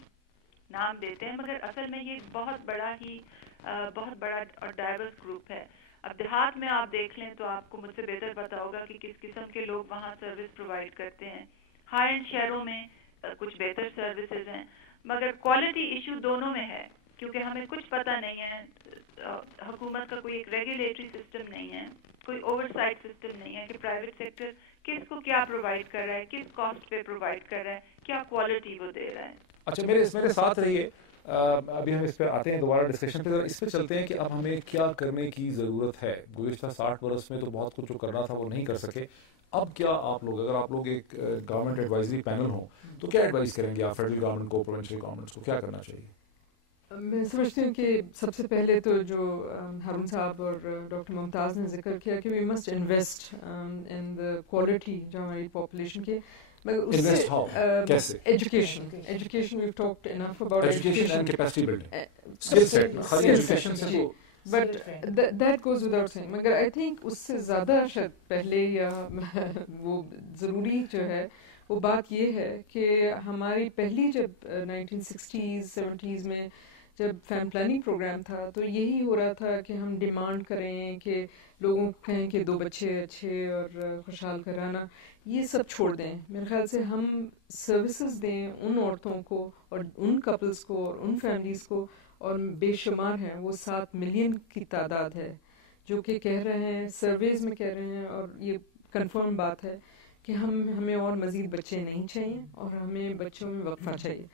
نام دیتے ہیں, مگر اصل میں یہ بہت بڑا اور ڈائیورس گروپ ہے. اب دیہات میں آپ دیکھ لیں تو آپ کو مجھ سے بہتر پتا ہوگا کہ کس قسم کے لوگ وہاں سروس پرووائڈ کرتے ہیں. ہائی اینڈ شہروں میں کچھ بہتر سروسز ہیں, مگر کوالٹی ایشو دونوں میں ہے, کیونکہ ہمیں کچھ پتہ نہیں ہے, حکومت کا کوئی ایک ریگولیٹری سسٹم نہیں ہے, کوئی اوور سائٹ سسٹم نہیں ہے کہ پرائیویٹ سیکٹر کس کو کیا پرووائڈ کر رہا ہے, کس کاسٹ پہ پرووائڈ کر رہا ہے, کیا کوالٹی وہ دے رہا ہے. اچھا, میرے ساتھ رہیے, ابھی ہم اس پہ آتے ہیں دوبارہ ڈسکشن پہ. اس پہ چلتے ہیں کہ اب ہمیں کیا کرنے کی ضرورت ہے. گزشتہ 60 برس میں تو بہت کچھ جو کرنا تھا وہ نہیں کر سکے. اب کیا آپ لوگ, اگر آپ لوگ ایک گورنمنٹ ایڈوائزری پینل ہوں تو کیا ایڈوائز کریں گے آپ فیڈرل گورنمنٹ کو, پروونشل گورنمنٹس کو, کیا کرنا چاہیے؟ میں سمجھتی ہوں کہ سب سے پہلے تو جو ہارون صاحب اور ڈاکٹر ممتاز نے ذکر کیا کہ we must invest in the quality جو ہماری پاپولیشن کے, education we've talked enough about education and capacity building, skill set, خالی ایجوکیشن سے تو but that goes without saying. مگر I think اس سے زیادہ شاید پہلے یا وہ ضروری جو ہے وہ بات یہ ہے کہ ہماری پہلی جب 1960s 70s میں جب فیملی پلاننگ پروگرام تھا تو یہی ہو رہا تھا کہ ہم ڈیمانڈ کریں کہ لوگوں کو کہیں کہ 2 بچے اچھے اور خوشحال کرانا, یہ سب چھوڑ دیں. میرے خیال سے ہم سروسز دیں ان عورتوں کو اور ان کپلز کو اور ان فیملیز کو, اور بے شمار ہیں, وہ 7 ملین کی تعداد ہے جو کہ کہہ رہے ہیں, سرویز میں کہہ رہے ہیں, اور یہ کنفرم بات ہے کہ ہمیں اور مزید بچے نہیں چاہیے اور ہمیں بچوں میں وقفہ چاہیے.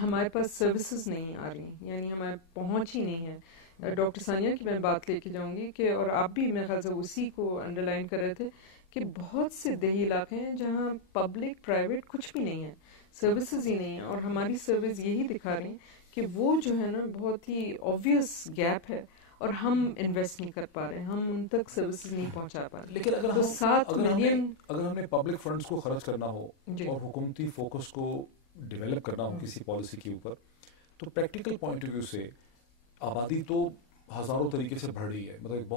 ہمارے پاس سروسز نہیں آ رہی, یعنی ہمارے پہنچ ہی نہیں ہے. ڈاکٹر ثانیہ کی میں بات لے کے جاؤں گی کہ, اور آپ بھی میرے خیال سے اسی کو انڈر لائن کر رہے تھے کہ بہت سے دیہی علاقے ہیں جہاں پبلک پرائیویٹ کچھ بھی نہیں ہے, سروسز ہی نہیں ہیں, اور ہماری سروس یہی دکھا رہی ہیں کہ وہ جو ہے نا بہت ہی آبویس گیپ ہے اور ہم انویسٹ نہیں کر پا رہے ہیں, ہم ان تک سروسز نہیں پہنچا پا رہے. لیکن اگر 7 ملین اگر ہمیں پبلک فنڈز کو خرچ کرنا ہو اور حکومتی فوکس کو ڈیولپ کرنا ہو کسی پالیسی کے اوپر, تو پریکٹیکل پوائنٹ آف ویو سے آبادی تو ہزاروں طریقے سے بڑھ رہی ہے. مطلب ایک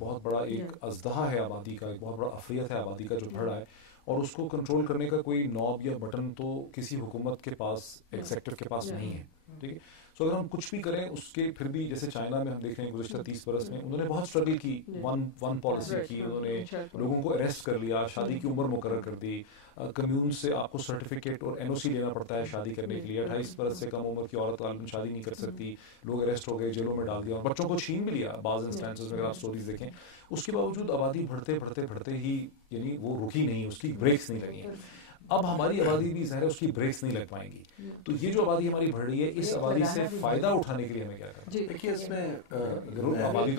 بہت بڑا ایک اژدہا ہے آبادی کا, ایک بہت بڑا افریت ہے آبادی کا جو بڑھ رہا ہے, اور اس کو کنٹرول کرنے کا کوئی نوب یا بٹن تو کسی حکومت کے پاس, ایک سیکٹر کے پاس نہیں ہے. ٹھیک ہے, سو اگر ہم کچھ بھی کریں اس کے پھر بھی جیسے چائنا میں ہم دیکھ رہے ہیں گزشتہ 30 برس میں انہوں نے بہت اسٹرگل کی, ون پالیسی کی, انہوں نے لوگوں کو اریسٹ کر لیا, شادی کی عمر مقرر کر دی, کمیون سے آپ کو سرٹیفکیٹ اور NOC لینا پڑتا ہے شادی کرنے کے لیے, 28 برس سے کم عمر کی عورت غالباً شادی نہیں کر سکتی, لوگ اریسٹ ہو گئے, جیلوں میں ڈال دیا, اور بچوں کو چھین بھی لیا بعض انسٹانسز میں. اگر آپ اسٹوریز دیکھیں اس کے باوجود آبادی بڑھتے ہی یعنی وہ رکی نہیں, اس کی بریکس نہیں لگی ہیں. اب ہماری آبادی بھی ظاہر ہے اس کی بریکس نہیں لگ پائیں گی, تو یہ جو آبادی ہماری بڑھ رہی ہے اس آبادی سے فائدہ اٹھانے کے لیے ہمیں کیا کرنا ہے؟ دیکھیے اس میں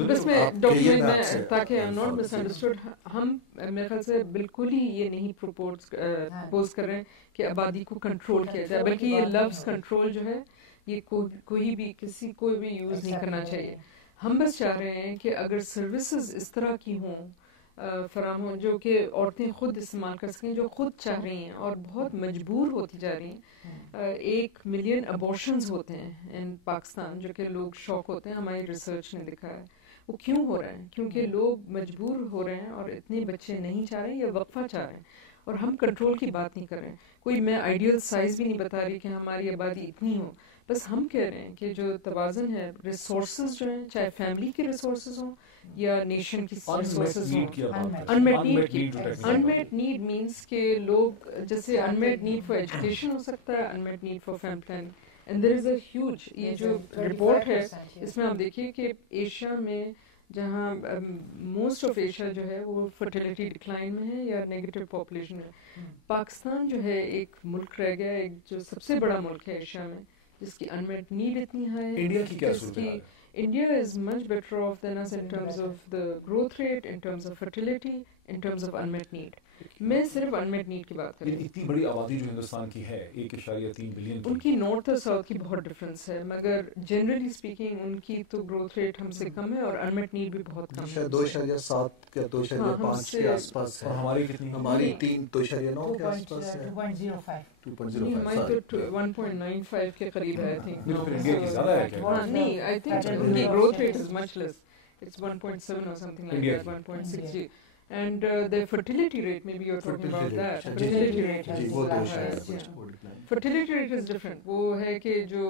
بس میں ڈاکٹر میں تاکہ I am not miss understood, ہم میرے خیال سے بالکل ہی یہ نہیں پروپوز کر رہے ہیں کہ آبادی کو کنٹرول کیا جائے, بلکہ یہ لفظ کنٹرول جو ہے یہ کوئی بھی کسی کو بھی یوز نہیں کرنا چاہیے. ہم بس چاہ رہے ہیں کہ اگر سروسز اس طرح کی ہوں فراہم ہوں جو کہ عورتیں خود استعمال کر سکیں, جو خود چاہ رہی ہیں اور بہت مجبور ہوتی جا رہی ہیں. 1 ملین ابارشنز ہوتے ہیں ان پاکستان جو کہ لوگ شوق ہوتے ہیں, ہماری ریسرچ نے دکھا ہے. وہ کیوں ہو رہا ہے؟ کیونکہ لوگ مجبور ہو رہے ہیں اور اتنے بچے نہیں چاہ رہے یا وقفہ چاہ رہے ہیں, اور ہم کنٹرول کی بات نہیں کر رہے ہیں. کوئی میں آئیڈیل سائز بھی نہیں بتا رہی کہ ہماری آبادی اتنی ہو, بس ہم کہہ رہے ہیں کہ جو توازن ہے ریسورسز جو ہیں, چاہے فیملی کے ریسورسز ہوں یا نیشن کی ریسورسز ہوں. انمیٹ نیڈ مینس کہ لوگ جیسے انمیٹ نیڈ فار ایجوکیشن ہو سکتا ہے, inanimate need for family planning, and there is a huge. یہ جو رپورٹ ہے اس میں آپ دیکھیے کہ ایشیا میں جہاں موسٹ آف ایشیا جو ہے وہ فرٹیلیٹی ڈکلائن میں ہے یا نیگیٹو پاپولیشن ہے. پاکستان جو ہے ایک ملک رہ گیا, ایک جو سب سے بڑا ملک ہے ایشیا میں جس کی انمیٹ نیڈ اتنی ہائی ہے. انڈیا کی کیا صورت ہے؟ India is much better off than us in terms of the growth rate, in terms of fertility, in terms of unmet need. میں صرف انمیٹ نیڈ کی بات کر رہی ہوں. اتنی بڑی آبادی جو ہندوستان کی ہے 1.3 بلین ان کی نارتھ اور ساؤتھ کی بہت ڈفرینس ہے, مگر جنرلی اسپیکنگ ان کی تو گروتھ ریٹ ہم سے کم ہے اور انمیٹ نیڈ بھی بہت کم ہے. 2.7 یا 2.5 کے آس پاس ہے. ہماری کتنی؟ ہماری 2.9 کے آس پاس ہے. 2.05 ہماری تو 1.95 کے قریب ہے. انڈیا کی زیادہ ہے کیا؟ نہیں, آئی تھنک ان کی growth rate is much less. It's 1.7 or something like that, 1.6. And the fertility rate, maybe you're talking about that. Fertility rate is different. وہ ہے کہ جو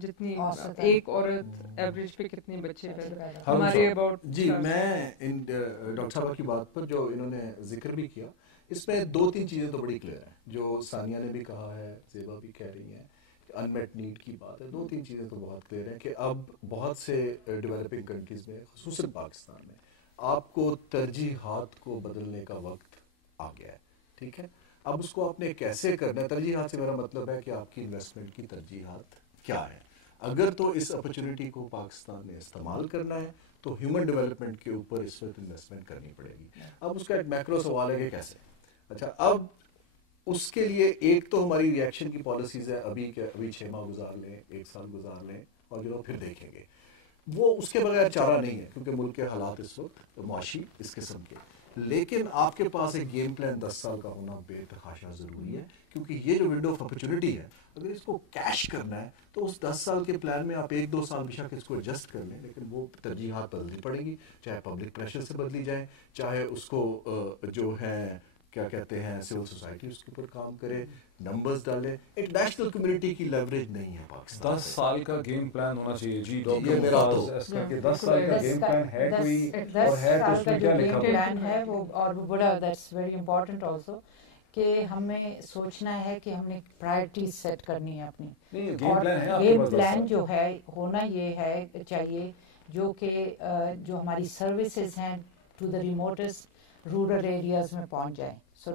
جتنی ایک عورت ایوریج پہ کتنے بچے پیدا ہمارے اباؤٹ. جی میں ڈاکٹر صاحب کی بات پر جو انہوں نے ذکر بھی کیا, اس میں 2-3 چیزیں تو بڑی کلیئر ہیں جو ثانیہ نے بھی کہا ہے, زیبا بھی کہہ رہی ہیں, انمیٹ نیڈ کی بات ہے. 2-3 چیزیں تو بہت کلیئر ہیں کہ اب بہت سے ڈیولپنگ کنٹریز میں خصوصاً پاکستان میں آپ کو ترجیحات کو بدلنے کا وقت آ گیا ہے. ٹھیک ہے, اب اس کو آپ نے کیسے کرنا ہے, ترجیحات سے میرا مطلب ہے کہ آپ کی انویسٹمنٹ کی ترجیحات کیا ہے. اگر تو اس اپرچونٹی کو پاکستان نے استعمال کرنا ہے تو ہیومن ڈیولپمنٹ کے اوپر اس وقت انویسٹمنٹ کرنی پڑے گی. اب اس کا ایک میکرو سوال ہے کہ کیسے. اچھا, اب اس کے لیے ایک تو ہماری ری ایکشن کی پالیسیز ہے, ابھی 6 ماہ گزار لیں, 1 سال گزار لیں اور پھر دیکھیں گے. وہ اس کے بغیر چارہ نہیں ہے کیونکہ ملک کے حالات اس وقت معاشی اس قسم کے. لیکن آپ کے پاس ایک گیم پلان 10 سال کا ہونا بے تحاشا ضروری ہے, کیونکہ یہ جو ونڈو آف اپرچونٹی ہے اگر اس کو کیش کرنا ہے تو اس 10 سال کے پلان میں آپ 1-2 سال بے شک اس کو ایڈجسٹ کر لیں, لیکن وہ ترجیحات بدلنی پڑے گی, چاہے پبلک پریشر سے بدلی جائے, چاہے اس کو جو ہے کیا کہتے ہیں سول سوسائٹی اس کے اوپر کام کرے, نمبرز ڈالے. انٹرنیشنل کمیونٹی کی لیوریج نہیں ہے پاکستان. 10 سال کا گیم پلان ہونا چاہیے. جی یہ میرا تو 10 سال کا گیم پلان ہے کوئی, اور ہے تو اس میں کیا لکھا پلان ہے وہ, اور وہ بڑا دیٹس ویری امپورٹنٹ آلسو کہ ہمیں سوچنا ہے کہ ہم نے پرائرٹیز سیٹ کرنی ہے اپنی. اور گیم پلان جو ہے ہونا یہ ہے چاہیے جو کہ جو ہماری سروسز ہیں ٹو دا ریموٹسٹ رورل ایریاز میں پہنچ جائیں. سو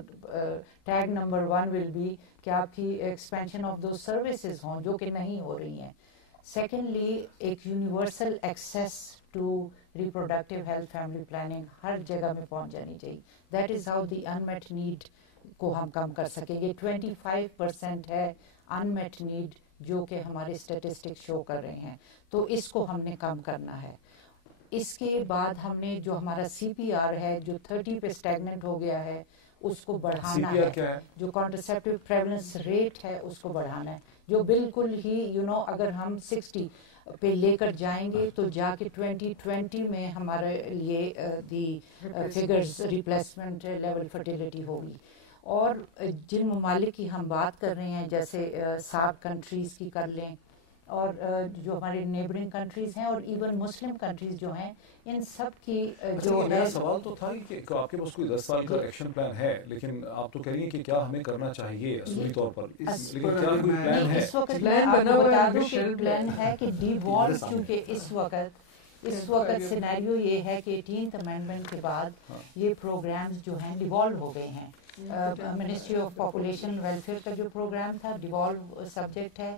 ٹیگ نمبر 1 ول بی کہ آپ کی ایکسپینشن آف دوز سروسز ہوں جو کہ نہیں ہو رہی ہیں. سیکنڈلی ایک universal access to reproductive health family planning ہر جگہ میں پہنچ جانی چاہیے. That is how the unmet need کو ہم کم کر سکیں گے. 25% ہے انمیٹ نیڈ جو کہ ہمارے اسٹیٹسٹکس شو کر رہے ہیں, تو اس کو ہم نے کم کرنا ہے. اس کے بعد ہم نے جو ہمارا CPR ہے جو 30 پہ اسٹیگننٹ ہو گیا ہے اس کو بڑھانا ہے. جو کانٹرسیپٹیو پریولنس ریٹ ہے اس کو بڑھانا ہے, جو بالکل ہی اگر ہم 60 پہ لے کر جائیں گے تو جا کے 2020 میں ہمارے لیے دی فگرز ریپلیسمنٹ لیول فرٹیلیٹی ہوگی. اور جن ممالک کی ہم بات کر رہے ہیں جیسے سارک کنٹریز کی کر لیں, اور جو ہمارے نیبرنگ کنٹریز ہیں اور ایون مسلم کنٹریز جو ہیں ان سب کی جو میرا سوال تو تھا کہ آپ کے پاس کوئی 10 سال کا ایکشن پلان ہے، لیکن آپ تو کہہ رہی ہیں کہ کیا ہمیں کرنا چاہیے اصولی طور پر، لیکن کیا کوئی پلان ہے؟ اس وقت میں آپ کو بتا دوں کہ پلان ہے کہ ڈیوالو، کیونکہ اس وقت سینیریو یہ ہے کہ 18th امینڈمنٹ کے بعد یہ پروگرامز جو ہیں ڈیوالو ہو گئے ہیں. منسٹری آف پاپولیشن ویلفیئر کا جو پروگرام تھا ڈیوالو سبجیکٹ ہے،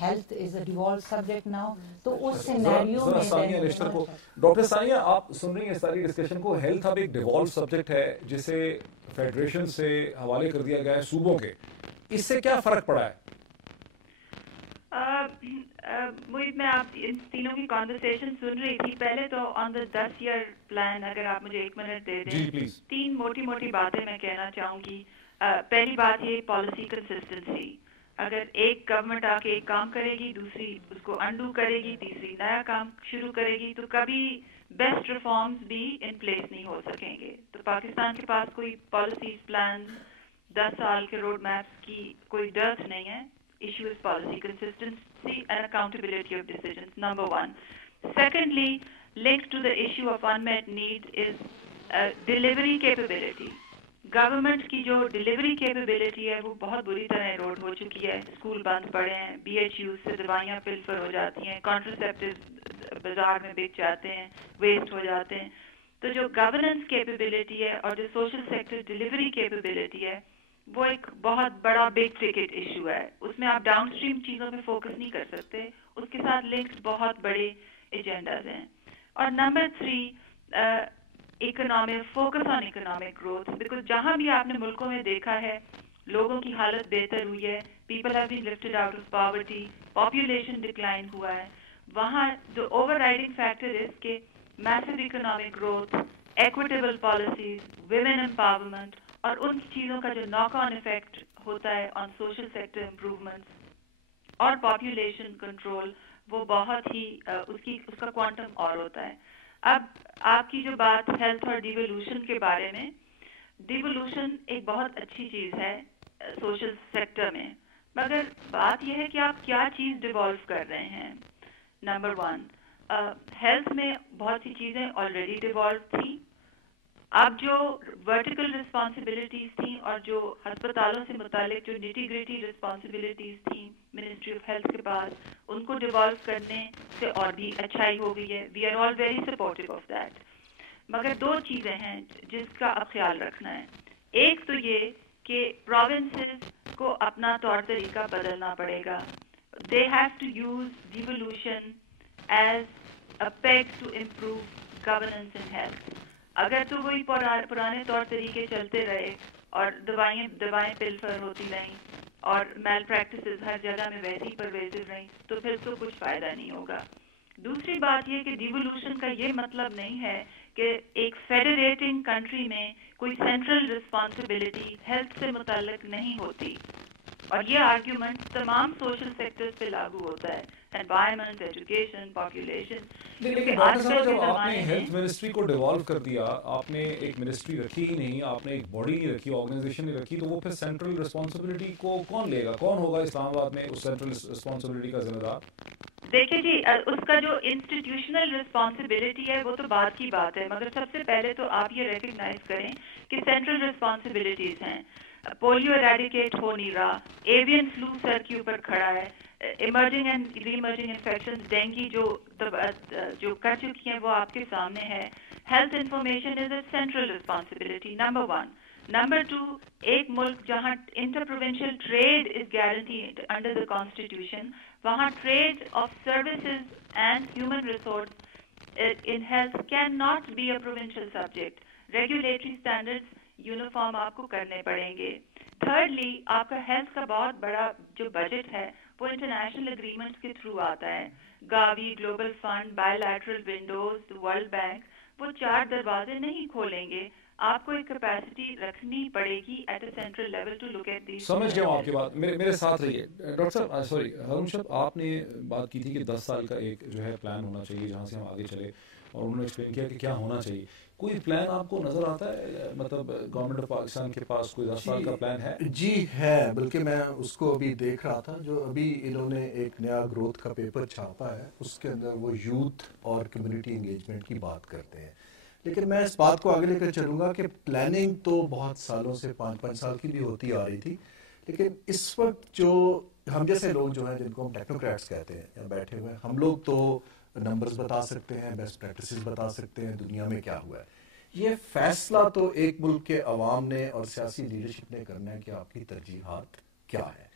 health is a devalue subject now. تو اس سینیریو میں ڈاکٹر ثانیہ آپ سن رہی ہیں ساری ڈسکشن کو، ہیلتھ اب ایک ڈیوالو سبجیکٹ ہے جسے فیڈریشن سے حوالے کر دیا گیا ہے صوبوں کے، اس سے کیا فرق پڑا ہے؟ میں آپ ان تینوں کی کانورسیشن سن رہی تھی. پہلے تو آن دا 10 ایئر پلان اگر آپ مجھے 1 منٹ دے دیں، 3 موٹی باتیں میں کہنا چاہوں گی. پہلی بات یہ پالیسی کنسسٹنسی. اگر ایک گورنمنٹ آ کے ایک کام کرے گی، دوسری اس کو انڈو کرے گی، تیسری نیا کام شروع کرے گی، تو کبھی بیسٹ ریفارمز بھی ان پلیس نہیں ہو سکیں گے. تو پاکستان کے پاس کوئی پالیسیز پلان 10 سال کے روڈ میپس کی کوئی ڈرتھ نہیں ہے. Issue is policy consistency and accountability of decisions, number 1. Secondly, linked to the issue of unmet need is delivery capability. Government کی جو ڈیلیوری کیپیبلٹی ہے وہ بہت بری طرح ایروڈ ہو چکی ہے. اسکول بند پڑے ہیں، BHU سے دوائیاں پلفر ہو جاتی ہیں، کانٹرسیپٹیو بازار میں بک جاتے ہیں، ویسٹ ہو جاتے ہیں. تو جو گورننس کیپیبلٹی ہے اور جو سوشل سیکٹر ڈیلیوری کیپیبلٹی ہے وہ ایک بہت بڑا بگ ٹکٹ ایشو ہے. اس میں آپ ڈاؤن اسٹریم چیزوں پہ فوکس نہیں کر سکتے، اس کے ساتھ لنکڈ بہت بڑے ایجنڈاز ہیں. اور number 3 economic focus on economic growth. Because جہاں بھی آپ نے ملکوں میں دیکھا ہے لوگوں کی حالت بہتر ہوئی ہے، people have been lifted out of poverty, population decline ہوا ہے، وہاں جو اوور رائڈنگ فیکٹر از کہ meso economic growth, equitable policies, women empowerment اور ان چیزوں کا جو ناک آن افیکٹ ہوتا ہے آن سوشل سیکٹر امپروومنٹ اور پاپولیشن کنٹرول، وہ بہت ہی اس کا کوانٹم اور ہوتا ہے. اب آپ کی جو بات ہیلتھ اور ڈیولوشن کے بارے میں، ڈیولوشن ایک بہت اچھی چیز ہے سوشل سیکٹر میں، مگر بات یہ ہے کہ آپ کیا چیز ڈیوالو کر رہے ہیں. نمبر 1 ہیلتھ میں بہت سی چیزیں آلریڈی ڈیوالو تھیں. اب جو ورٹیکل رسپانسبلٹیز تھیں اور جو ہسپتالوں سے متعلق جو نیٹی گریٹی رسپانسبلٹیز تھیں منسٹری آف ہیلتھ کے پاس، ان کو ڈیوالو کرنے سے اور بھی اچھائی ہو گئی ہے. We are all very supportive of that. مگر 2 چیزیں ہیں جس کا اب خیال رکھنا ہے. ایک تو یہ کہ پروونسز کو اپنا طور طریقہ بدلنا پڑے گا. They have to use devolution as a peg to improve governance in health. اگر تو وہی پرانے طور طریقے چلتے رہے اور دوائیں پلفر ہوتی رہیں اور میل پریکٹسز ہر جگہ میں ویسی پرویزو رہیں تو پھر تو کچھ فائدہ نہیں ہوگا. دوسری بات یہ کہ ڈیولوشن کا یہ مطلب نہیں ہے کہ ایک فیڈریٹنگ کنٹری میں کوئی سینٹرل رسپانسبلٹی ہیلتھ سے متعلق نہیں ہوتی. اور یہ آرگیومنٹ تمام سوشل سیکٹرز پہ لاگو ہوتا ہے، انوائرمنٹ، ایجوکیشن، پاپولیشن. لیکن جب آپ نے ہیلتھ منسٹری کو ڈیوالو کر دیا، آپ نے ایک منسٹری رکھی ہی نہیں، آپ نے ایک باڈی نہیں رکھی، آرگنائزیشن نہیں رکھی، تو وہ پھر سینٹرل رسپانسبلٹی کو کون لے گا؟ کون ہوگا اسلام آباد میں اس سینٹرل رسپانسبلٹی کا ذمہ دار؟ دیکھیے جی، اس کا جو انسٹیٹیوشنل رسپانسبلٹی ہے وہ تو بعد کی بات ہے، مگر سب سے پہلے تو آپ یہ ریکگنائز کریں کہ سینٹرل رسپانسبلٹیز ہیں. پولیو ایریڈیکیٹ ہو نہیں رہا، ایوین فلو سر کے اوپر کھڑا ہے، emerging and reemerging infection, dengue جو کر چکی ہیں وہ آپ کے سامنے ہے. Health information is a central responsibility, number 1. Number 2، ایک ملک جہاں interprovincial trade is guaranteed under the constitution, وہاں trade of services and human resource in health cannot be a provincial subject. Regulatory standards uniform آپ کو کرنے پڑیں گے. Thirdly, آپ کا ہیلتھ کا بہت بڑا جو بجٹ ہے وہ انٹرنیشنل اگریمنٹس کے تھرو آتا ہے. Gavi, global fund, bilateral windows, world bank, وہ 4 دروازے نہیں کھولیں گے. آپ کو ایک کیپیسٹی رکھنی پڑے گی at a central level to look at these. سمجھ گیا آپ کی بات، میرے ساتھ رہیے. ڈاکٹر صاحب، سوری ہارون صاحب، آپ نے بات کی تھی کہ 10 سال کا ایک جو ہے پلان ہونا چاہیے جہاں سے ہم آگے چلے. اور انہوں نے ایکسپلین کیا کہ کیا ہونا چاہیے. کوئی پلان آپ کو نظر آتا ہے, مطلب گورنمنٹ آف پاکستان کے پاس کوئی 10 سال کا پلان ہے؟ جی ہے, بلکہ میں اس کو ابھی دیکھ رہا تھا, جو ابھی انہوں نے ایک نیا گروتھ کا پیپر چھاپا ہے, اس کے اندر وہ یوتھ اور کمیونٹی انگیجمنٹ کی بات کرتے ہیں. لیکن میں اس بات کو آگے لے کر چلوں گا کہ پلاننگ تو بہت سالوں سے 5-5 سال کی بھی ہوتی آ رہی تھی, لیکن اس وقت جو ہم جیسے لوگ جو ہیں, جن کو ہم ٹیکنوکریٹس کہتے ہیں, یا بیٹھے ہوئے ہیں, ہم لوگ تو نمبرز بتا سکتے ہیں, بیسٹ پریکٹسز بتا سکتے ہیں, دنیا میں کیا ہوا ہے. یہ فیصلہ تو ایک ملک کے عوام نے اور سیاسی لیڈرشپ نے کرنا ہے کہ آپ کی ترجیحات کیا ہے.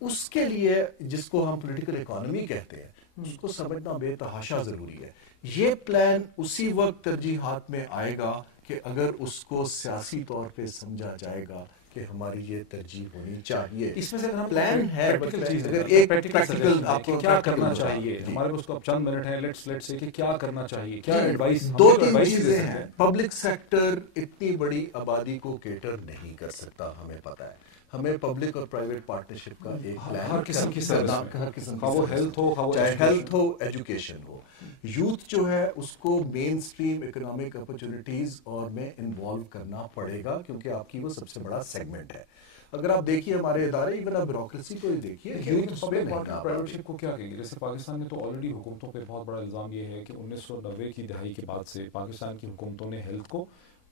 اس کے لیے جس کو ہم پولیٹیکل اکانومی کہتے ہیں, اس کو سمجھنا بے تحاشا ضروری ہے. یہ پلان اسی وقت ترجیحات میں آئے گا کہ اگر اس کو سیاسی طور پہ سمجھا جائے گا کہ ہماری یہ ترجیح ہونی چاہیے. اس میں سے پلان ہے, ایک پریکٹیکل آپ کو کیا کرنا چاہیے. ہمارے پاس چند منٹ ہیں, لیٹس سے کہ کیا کرنا چاہیے, کیا ایڈوائس. 2-3 چیزیں ہیں. پبلک سیکٹر اتنی بڑی آبادی کو کیٹر نہیں کر سکتا, ہمیں پتا ہے. ہمیں پبلک اور پرائیویٹ پارٹنرشپ کا ایک پلان, ہر قسم کی سروس, وہ ہیلتھ ہو, چاہے ہیلتھ ہو, ایجوکیشن ہو. یوتھ جو ہے اس کو مین اسٹریم اکنامک اپرچونٹیز اور میں انوالو کرنا پڑے گا, کیونکہ آپ کی وہ سب سے بڑا سیگمنٹ ہے. اگر آپ دیکھیے ہمارے ادارے, ایون آپ بیوروکریسی کو ہی دیکھیے, پرائیویٹ کو کیا کہیں گے. جیسے پاکستان میں تو آلریڈی حکومتوں پہ بہت بڑا الزام یہ ہے کہ 1990 کی دہائی کے بعد سے پاکستان کی حکومتوں نے ہیلتھ کو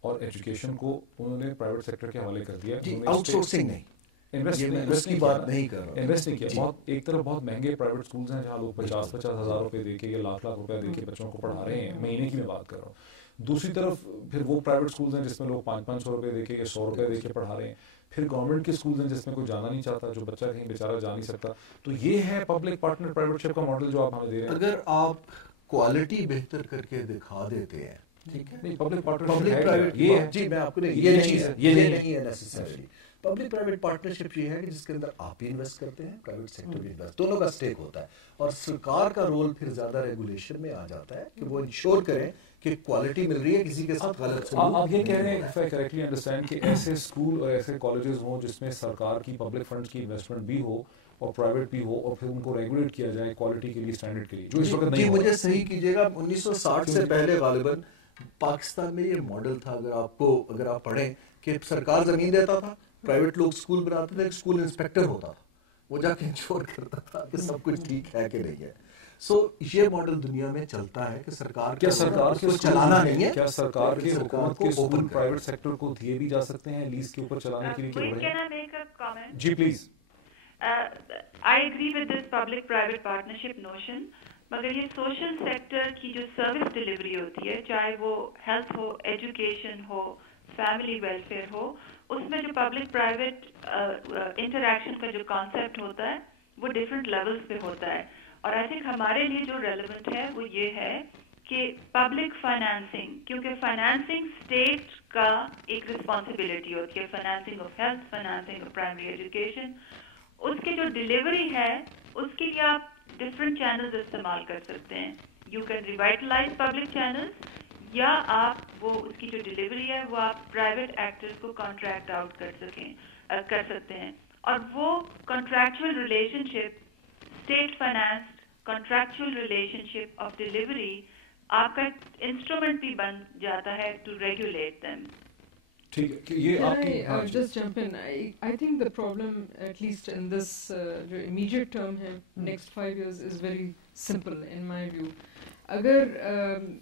اور ایجوکیشن کو انہوں نے پرائیویٹ سیکٹر کے حوالے کر دیا. آؤٹ سورسنگ نہیں, انویسٹ نہیں کیا. بہت ایک طرف بہت مہنگے پرائیویٹ اسکولز ہیں جہاں لوگ 50,000 روپے دے کے یا لاکھ روپے دے کے بچوں کو پڑھا رہے ہیں, مہینے کی میں بات کر رہا ہوں. دوسری طرف پھر وہ پرائیویٹ اسکولز ہیں جس میں لوگ 500 روپے دے کے یا 100 روپے دے کے پڑھا رہے ہیں. پھر گورنمنٹ کے اسکولز ہیں جس میں کوئی جانا نہیں چاہتا, جو بچہ کہیں بیچارہ جا نہیں سکتا. تو یہ ہے پبلک پارٹنر پرائیویٹ شپ کا ماڈل جو آپ ہمیں دے رہے ہیں. اگر آپ کوالٹی بہتر کر کے دکھا دیتے ہیں, ٹھیک ہے, نہیں پبلک پرائیویٹ یہ جی میں آپ کو یہ نہیں ہے نیسیسری. پبلک پرائیویٹ پارٹنرشپ یہ ہے کہ جس کے اندر آپ بھی انویسٹ کرتے ہیں, پرائیویٹ سیکٹر بھی انویسٹ, دونوں کا اسٹیک ہوتا ہے. اور سرکار کا رول پھر زیادہ ریگولیشن میں آ جاتا ہے کہ وہ انشور کریں کہ کوالٹی مل رہی ہے, کسی کے ساتھ غلط. آپ یہ کہہ رہے ہیں, if I correctly understand, کہ ایسے اسکول اور ایسے کالجز ہوں جس میں سرکار کی پبلک فنڈز کی انویسٹمنٹ بھی ہو اور پرائیویٹ بھی ہو, اور پھر ان کو ریگولیٹ کیا جائے کوالٹی کے لیے, اسٹینڈرڈ کے لیے, جو اس وقت نہیں. جی مجھے صحیح کیجیے گا, 1960 سے پہلے غالباً پاکستان میں یہ ماڈل تھا. اگر آپ پڑھیں کہ سرکار زمین دیتا تھا, پرائیویٹ لوگ اسکول بناتے تھے, ایک اسکول انسپیکٹر ہوتا تھا, وہ جا کے انشور کرتا تھا کہ سب کچھ ٹھیک ہے کہ نہیں ہے. سو یہ ماڈل دنیا میں چلتا ہے کہ سرکار کے چلانا نہیں ہے. کیا سرکار کے حکومت کے اسکول پرائیویٹ سیکٹر کو دیے بھی جا سکتے ہیں لیز کے اوپر چلانے کے لیے؟ جی please. I agree with this public private partnership notion, مگر یہ سوشل سیکٹر کی جو سروس ڈلیوری ہوتی ہے, چاہے وہ ہیلتھ ہو, ایجوکیشن ہو, فیملی ویلفیئر ہو, اس میں جو پبلک پرائیویٹ انٹریکشن کا جو کانسیپٹ ہوتا ہے وہ ڈفرینٹ لیولز پہ ہوتا ہے. اور آئی تھنک ہمارے لیے جو ریلیونٹ ہے وہ یہ ہے کہ پبلک فائنانسنگ, کیونکہ فائنانسنگ اسٹیٹ کا ایک رسپانسبلٹی ہوتی ہے, financing of health, financing of primary education, اس کی جو ڈلیوری ہے اس کے لیے آپ ڈفرینٹ چینلز استعمال کر سکتے ہیں. یو کین ریوائٹلائز پبلک چینلز, یا آپ وہ اس کی جو ڈلیوری ہے وہ آپ پرائیویٹ ایکٹرز کو کانٹریکٹ آؤٹ کر سکتے ہیں. اور وہ contractual relationship, state financed contractual relationship of delivery آپ کا انسٹرومنٹ بھی بن جاتا ہے to regulate them. Just jump in. I think the problem, at least in this immediate term ہے, next 5 years, is very simple in my view. اگر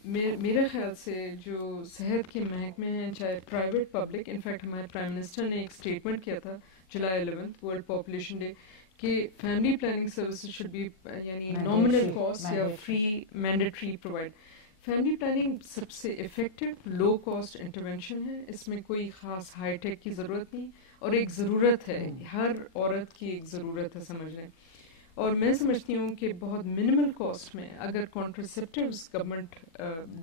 میرے خیال سے جو صحت کے محکمے ہیں, چاہے پرائیویٹ پبلک, انفیکٹ ہمارے پرائم منسٹر نے ایک اسٹیٹمنٹ کیا تھا جولائی 11 ورلڈ پاپولیشن ڈے, کہ family planning services should be یعنی نامنل کاسٹ یا free mandatory provide. Family planning سب سے افیکٹو لو کاسٹ انٹرونشن ہے, اس میں کوئی خاص ہائی ٹیک کی ضرورت نہیں, اور ایک ضرورت ہے, ہر عورت کی ایک ضرورت ہے سمجھ لیں. اور میں سمجھتی ہوں کہ بہت منیمل کاسٹ میں اگر contraceptives government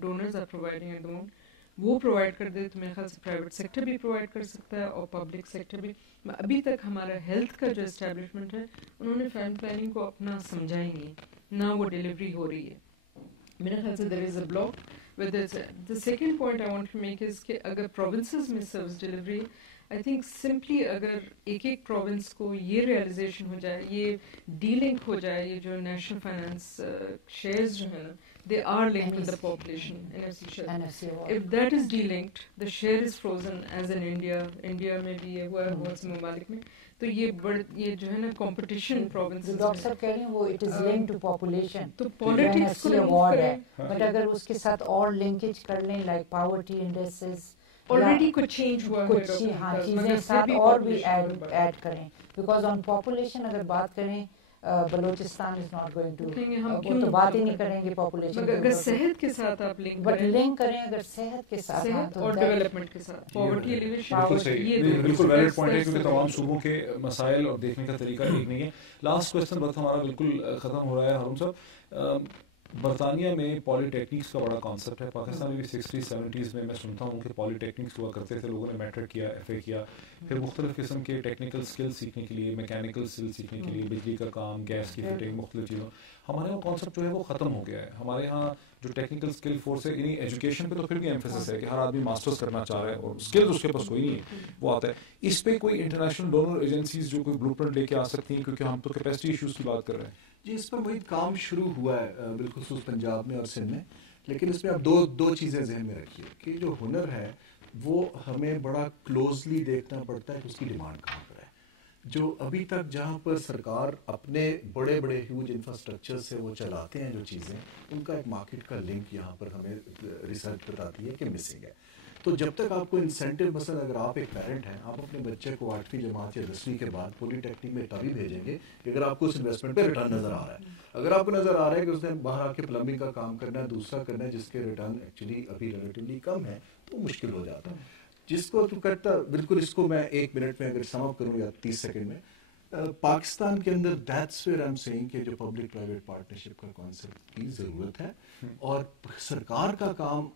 donors are providing at the moment وہ پرووائڈ کر دے, تو میرے خیال سے پرائیویٹ سیکٹر بھی پرووائڈ کر سکتا ہے اور پبلک سیکٹر بھی. ابھی تک ہمارا ہیلتھ کا جو اسٹیبلشمنٹ ہے انہوں نے فیملی پلاننگ کو اپنا سمجھا ہی نہیں, نہ وہ ڈلیوری ہو رہی ہے. میرے خیال سے there is a block with it. The second point I want to make is کہ اگر provinces میں service delivery, I think simply اگر ایک ایک پروونس کو یہ ریئلائزیشن ہو جائے, یہ ڈی لنک ہو جائے, یہ جو نیشنل فائنانس شیئرز جو ہیں نا, they are linked with the population, NFC share. If that is delinked, the share is frozen as in India میں بھی یہ ہوا ہے بہت سے ممالک میں, تو یہ جو ہے نا کمپٹیشن پروونس ڈاکٹر صاحب کہہ رہے ہیں وہ it is link to population, تو پالیٹکس کو اوارڈ ہے, بٹ اگر اس کے ساتھ اور لنکیج کر لیں لائک پاورٹی انڈیسز already کچھ چینج ہوا کچھ چیزیں ساتھ اور بھی ایڈ کریں, بیکاز آن پاپولیشن اگر بات کریں Balochistan is not going to, وہ تو بات ہی نہیں کریں گے پاپولیشن, اگر صحت کے ساتھ آپ لنک کریں اگر صحت کے ساتھ اور ڈیولپمنٹ کے ساتھ, پاورٹی ایلیویشن, بالکل ویلڈ پوائنٹ ہے, کیونکہ تمام صوبوں کے مسائل اور دیکھنے کا طریقہ ایک نہیں ہے. لاسٹ کوشچن وقت ہمارا بالکل ختم ہو رہا ہے. ہارون صاحب, برطانیہ میں پالی ٹیکنکس کا بڑا کانسیپٹ ہے, پاکستان میں بھی 60-70s میں میں سنتا ہوں کہ پالی ٹیکنکس ہوا کرتے تھے, لوگوں نے میٹرک کیا, ایف اے کیا, پھر مختلف قسم کے ٹیکنیکل اسکل سیکھنے کے لیے, میکینیکل اسکل سیکھنے کے لیے, بجلی کا کام, گیس کی فٹنگ, مختلف چیزوں. ہمارے یہاں کانسیپٹ جو ہے وہ ختم ہو گیا ہے. ہمارے یہاں جو ٹیکنیکل اسکل فورس ہے, یعنی ایجوکیشن پہ تو پھر بھی ایمفیسس ہے کہ ہر آدمی ماسٹرس کرنا چاہ رہا ہے اور اسکل اس کے پاس کوئی نہیں ہے, وہ آتا ہے. اس پہ کوئی انٹرنیشنل ڈونر ایجنسیز جو کوئی بلو پرنٹ لے کے آ سکتی ہیں, کیونکہ ہم تو کیپیسٹی ایشوز کی بات کر رہے ہیں. جی, اس پر وہی کام شروع ہوا ہے بالخصوص پنجاب میں اور سندھ میں, لیکن اس میں آپ دو چیزیں ذہن میں رکھیے کہ جو ہنر ہے وہ ہمیں بڑا کلوزلی دیکھنا پڑتا ہے کہ اس کی ڈیمانڈ کہاں پر ہے. جو ابھی تک جہاں پر سرکار اپنے بڑے ہیوج انفراسٹرکچر سے وہ چلاتے ہیں جو چیزیں, ان کا ایک مارکیٹ کا لنک یہاں پر ہمیں ریسرچ بتاتی ہے کہ مسنگ ہے. تو جب تک آپ کو انسینٹیو, مثلا اگر آپ ایک پیرنٹ ہیں, آپ اپنے بچے کو 8ویں جماعت یا 10ویں کے بعد پولی ٹیکنیک میں تبھی بھیجیں گے کہ اگر آپ کو اس انویسٹمنٹ پہ ریٹرن نظر آ رہا ہے. اگر آپ کو نظر آ رہا ہے کہ اس نے باہر آ کے پلمبنگ کا کام کرنا ہے, دوسرا کرنا ہے, جس کے ریٹرن ایکچولی ابھی ریلیٹیولی کم ہے, تو مشکل ہو جاتا ہے. جس کو تو کرتا بالکل, اس کو میں 1 منٹ میں اگر سم اپ کروں یا 30 سیکنڈ میں, پاکستان کے اندر that's where I am seeing کہ جو پبلک پرائیویٹ پارٹنرشپ کا کانسیپٹ کی ضرورت ہے, اور سرکار کا کام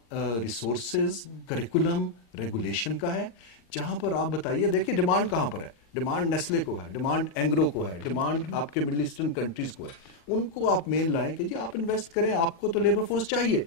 ریسورسز, کریکولم, ریگولیشن کا ہے. جہاں پر آپ بتائیے, دیکھیں ڈیمانڈ کہاں پر ہے, ڈیمانڈ نیسلے کو ہے, ڈیمانڈ اینگرو کو ہے, ڈیمانڈ آپ کے مڈل ایسٹرن کنٹریز کو ہے. ان کو آپ مین لائیں کہ جی آپ انویسٹ کریں, آپ کو تو لیبر فورس چاہیے.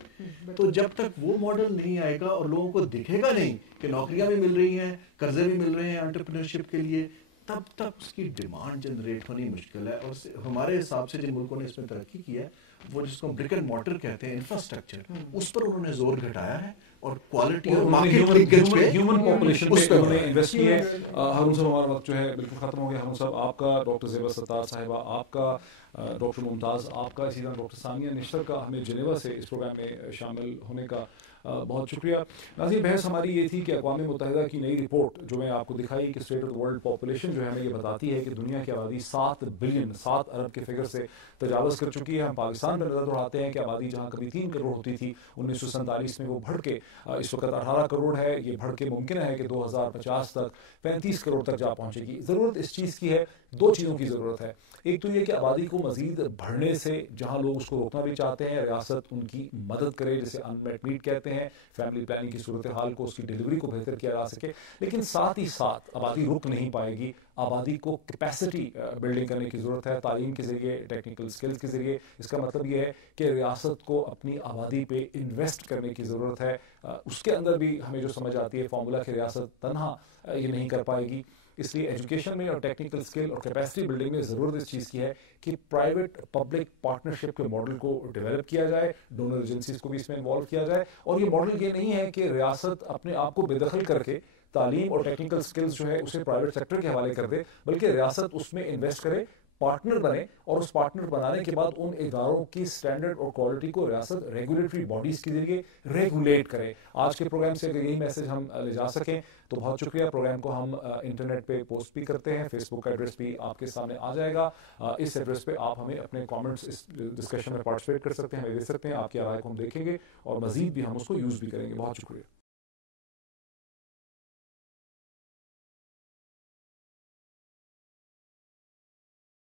تو جب تک وہ ماڈل نہیں آئے گا اور لوگوں کو دکھے گا نہیں کہ نوکریاں بھی مل رہی ہیں, قرضے بھی مل رہے ہیں انٹرپرینورشپ کے لیے, تب تک اس کی ڈیمانڈ جنریٹ ہونی مشکل ہے. اور ہمارے حساب سے جن ملکوں نے اس میں ترقی کی ہے, وہ جس کو برک اینڈ مارٹر کہتے ہیں, انفراسٹرکچر, اس پر انہوں نے زور گھٹایا ہے, اور کوالٹی اور مارکیٹ لنکیج پہ, ہیومن پاپولیشن پہ انہوں نے انویسٹ کیا ہے. ہارون صاحب, ہمارا وقت جو ہے بالکل ختم ہو گیا. ہارون صاحب آپ کا, ڈاکٹر زیبا ستار صاحبہ آپ کا, ڈاکٹر ممتاز آپ کا, اسی طرح ڈاکٹر ثانیہ نشتر کا ہمیں جنیوا سے اس پروگرام میں شامل ہونے کا بہت شکریہ. ناظرین, بحث ہماری یہ تھی کہ اقوام متحدہ کی نئی رپورٹ جو میں آپ کو دکھائی کہ اسٹیٹ آف ورلڈ پاپولیشن جو ہے ہمیں یہ بتاتی ہے کہ دنیا کی آبادی 7 بلین 7 ارب کے فگر سے تجاوز کر چکی ہے. ہم پاکستان میں نظر دوڑاتے ہیں کہ آبادی جہاں کبھی 3 کروڑ ہوتی تھی 1947 میں, وہ بڑھ کے اس وقت 18 کروڑ ہے. یہ بڑھ کے ممکن ہے کہ 2050 تک 35 کروڑ تک جا پہنچے گی. ضرورت اس چیز کی ہے, 2 چیزوں کی ضرورت ہے. ایک تو یہ کہ آبادی کو مزید بڑھنے سے, جہاں لوگ اس کو روکنا بھی چاہتے ہیں, ریاست ان کی مدد کرے, جسے انمیٹ نیڈ کہتے ہیں, فیملی پلاننگ کی صورتحال کو, اس کی ڈیلیوری کو بہتر کیا جا سکے. لیکن ساتھ ہی ساتھ آبادی رک نہیں پائے گی, آبادی کو کیپیسٹی بلڈنگ کرنے کی ضرورت ہے, تعلیم کے ذریعے, ٹیکنیکل اسکلز کے ذریعے. اس کا مطلب یہ ہے کہ ریاست کو اپنی آبادی پہ انویسٹ کرنے کی ضرورت ہے. اس کے اندر بھی ہمیں جو سمجھ آتی ہے فارمولا کہ ریاست تنہا یہ نہیں کر پائے گی. اس لیے ایجوکیشن میں اور ٹیکنیکل اسکل اور کیپیسٹی بلڈنگ میں ضرورت اس چیز کی ہے کہ پرائیویٹ پبلک پارٹنرشپ کے ماڈل کو ڈیولپ کیا جائے, ڈونر ایجنسیز کو بھی اس میں انوالو کیا جائے. اور یہ ماڈل یہ نہیں ہے کہ ریاست اپنے آپ کو بے دخل کر کے تعلیم اور ٹیکنیکل اسکلز جو ہے اسے پرائیویٹ سیکٹر کے حوالے کر دے, بلکہ ریاست اس میں انویسٹ کرے, پارٹنر بنے, اور اس پارٹنر بنانے کے بعد ان اداروں کی سٹینڈرڈ اور کوالٹی کو ریاست ریگولیٹری باڈیز کے ذریعے ریگولیٹ کرے. آج کے پروگرام سے اگر یہی میسج ہم لے جا سکیں تو بہت شکریہ. پروگرام کو ہم انٹرنیٹ پہ پوسٹ بھی کرتے ہیں, فیس بک کا ایڈریس بھی آپ کے سامنے آ جائے گا. اس ایڈریس پہ آپ ہمیں اپنے کامنٹس اس ڈسکشن میں پارٹیسپیٹ کر سکتے ہیں, ہمیں دے سکتے ہیں. آپ کی رائے کو ہم دیکھیں گے اور مزید بھی ہم اس کو یوز بھی کریں گے. بہت شکریہ.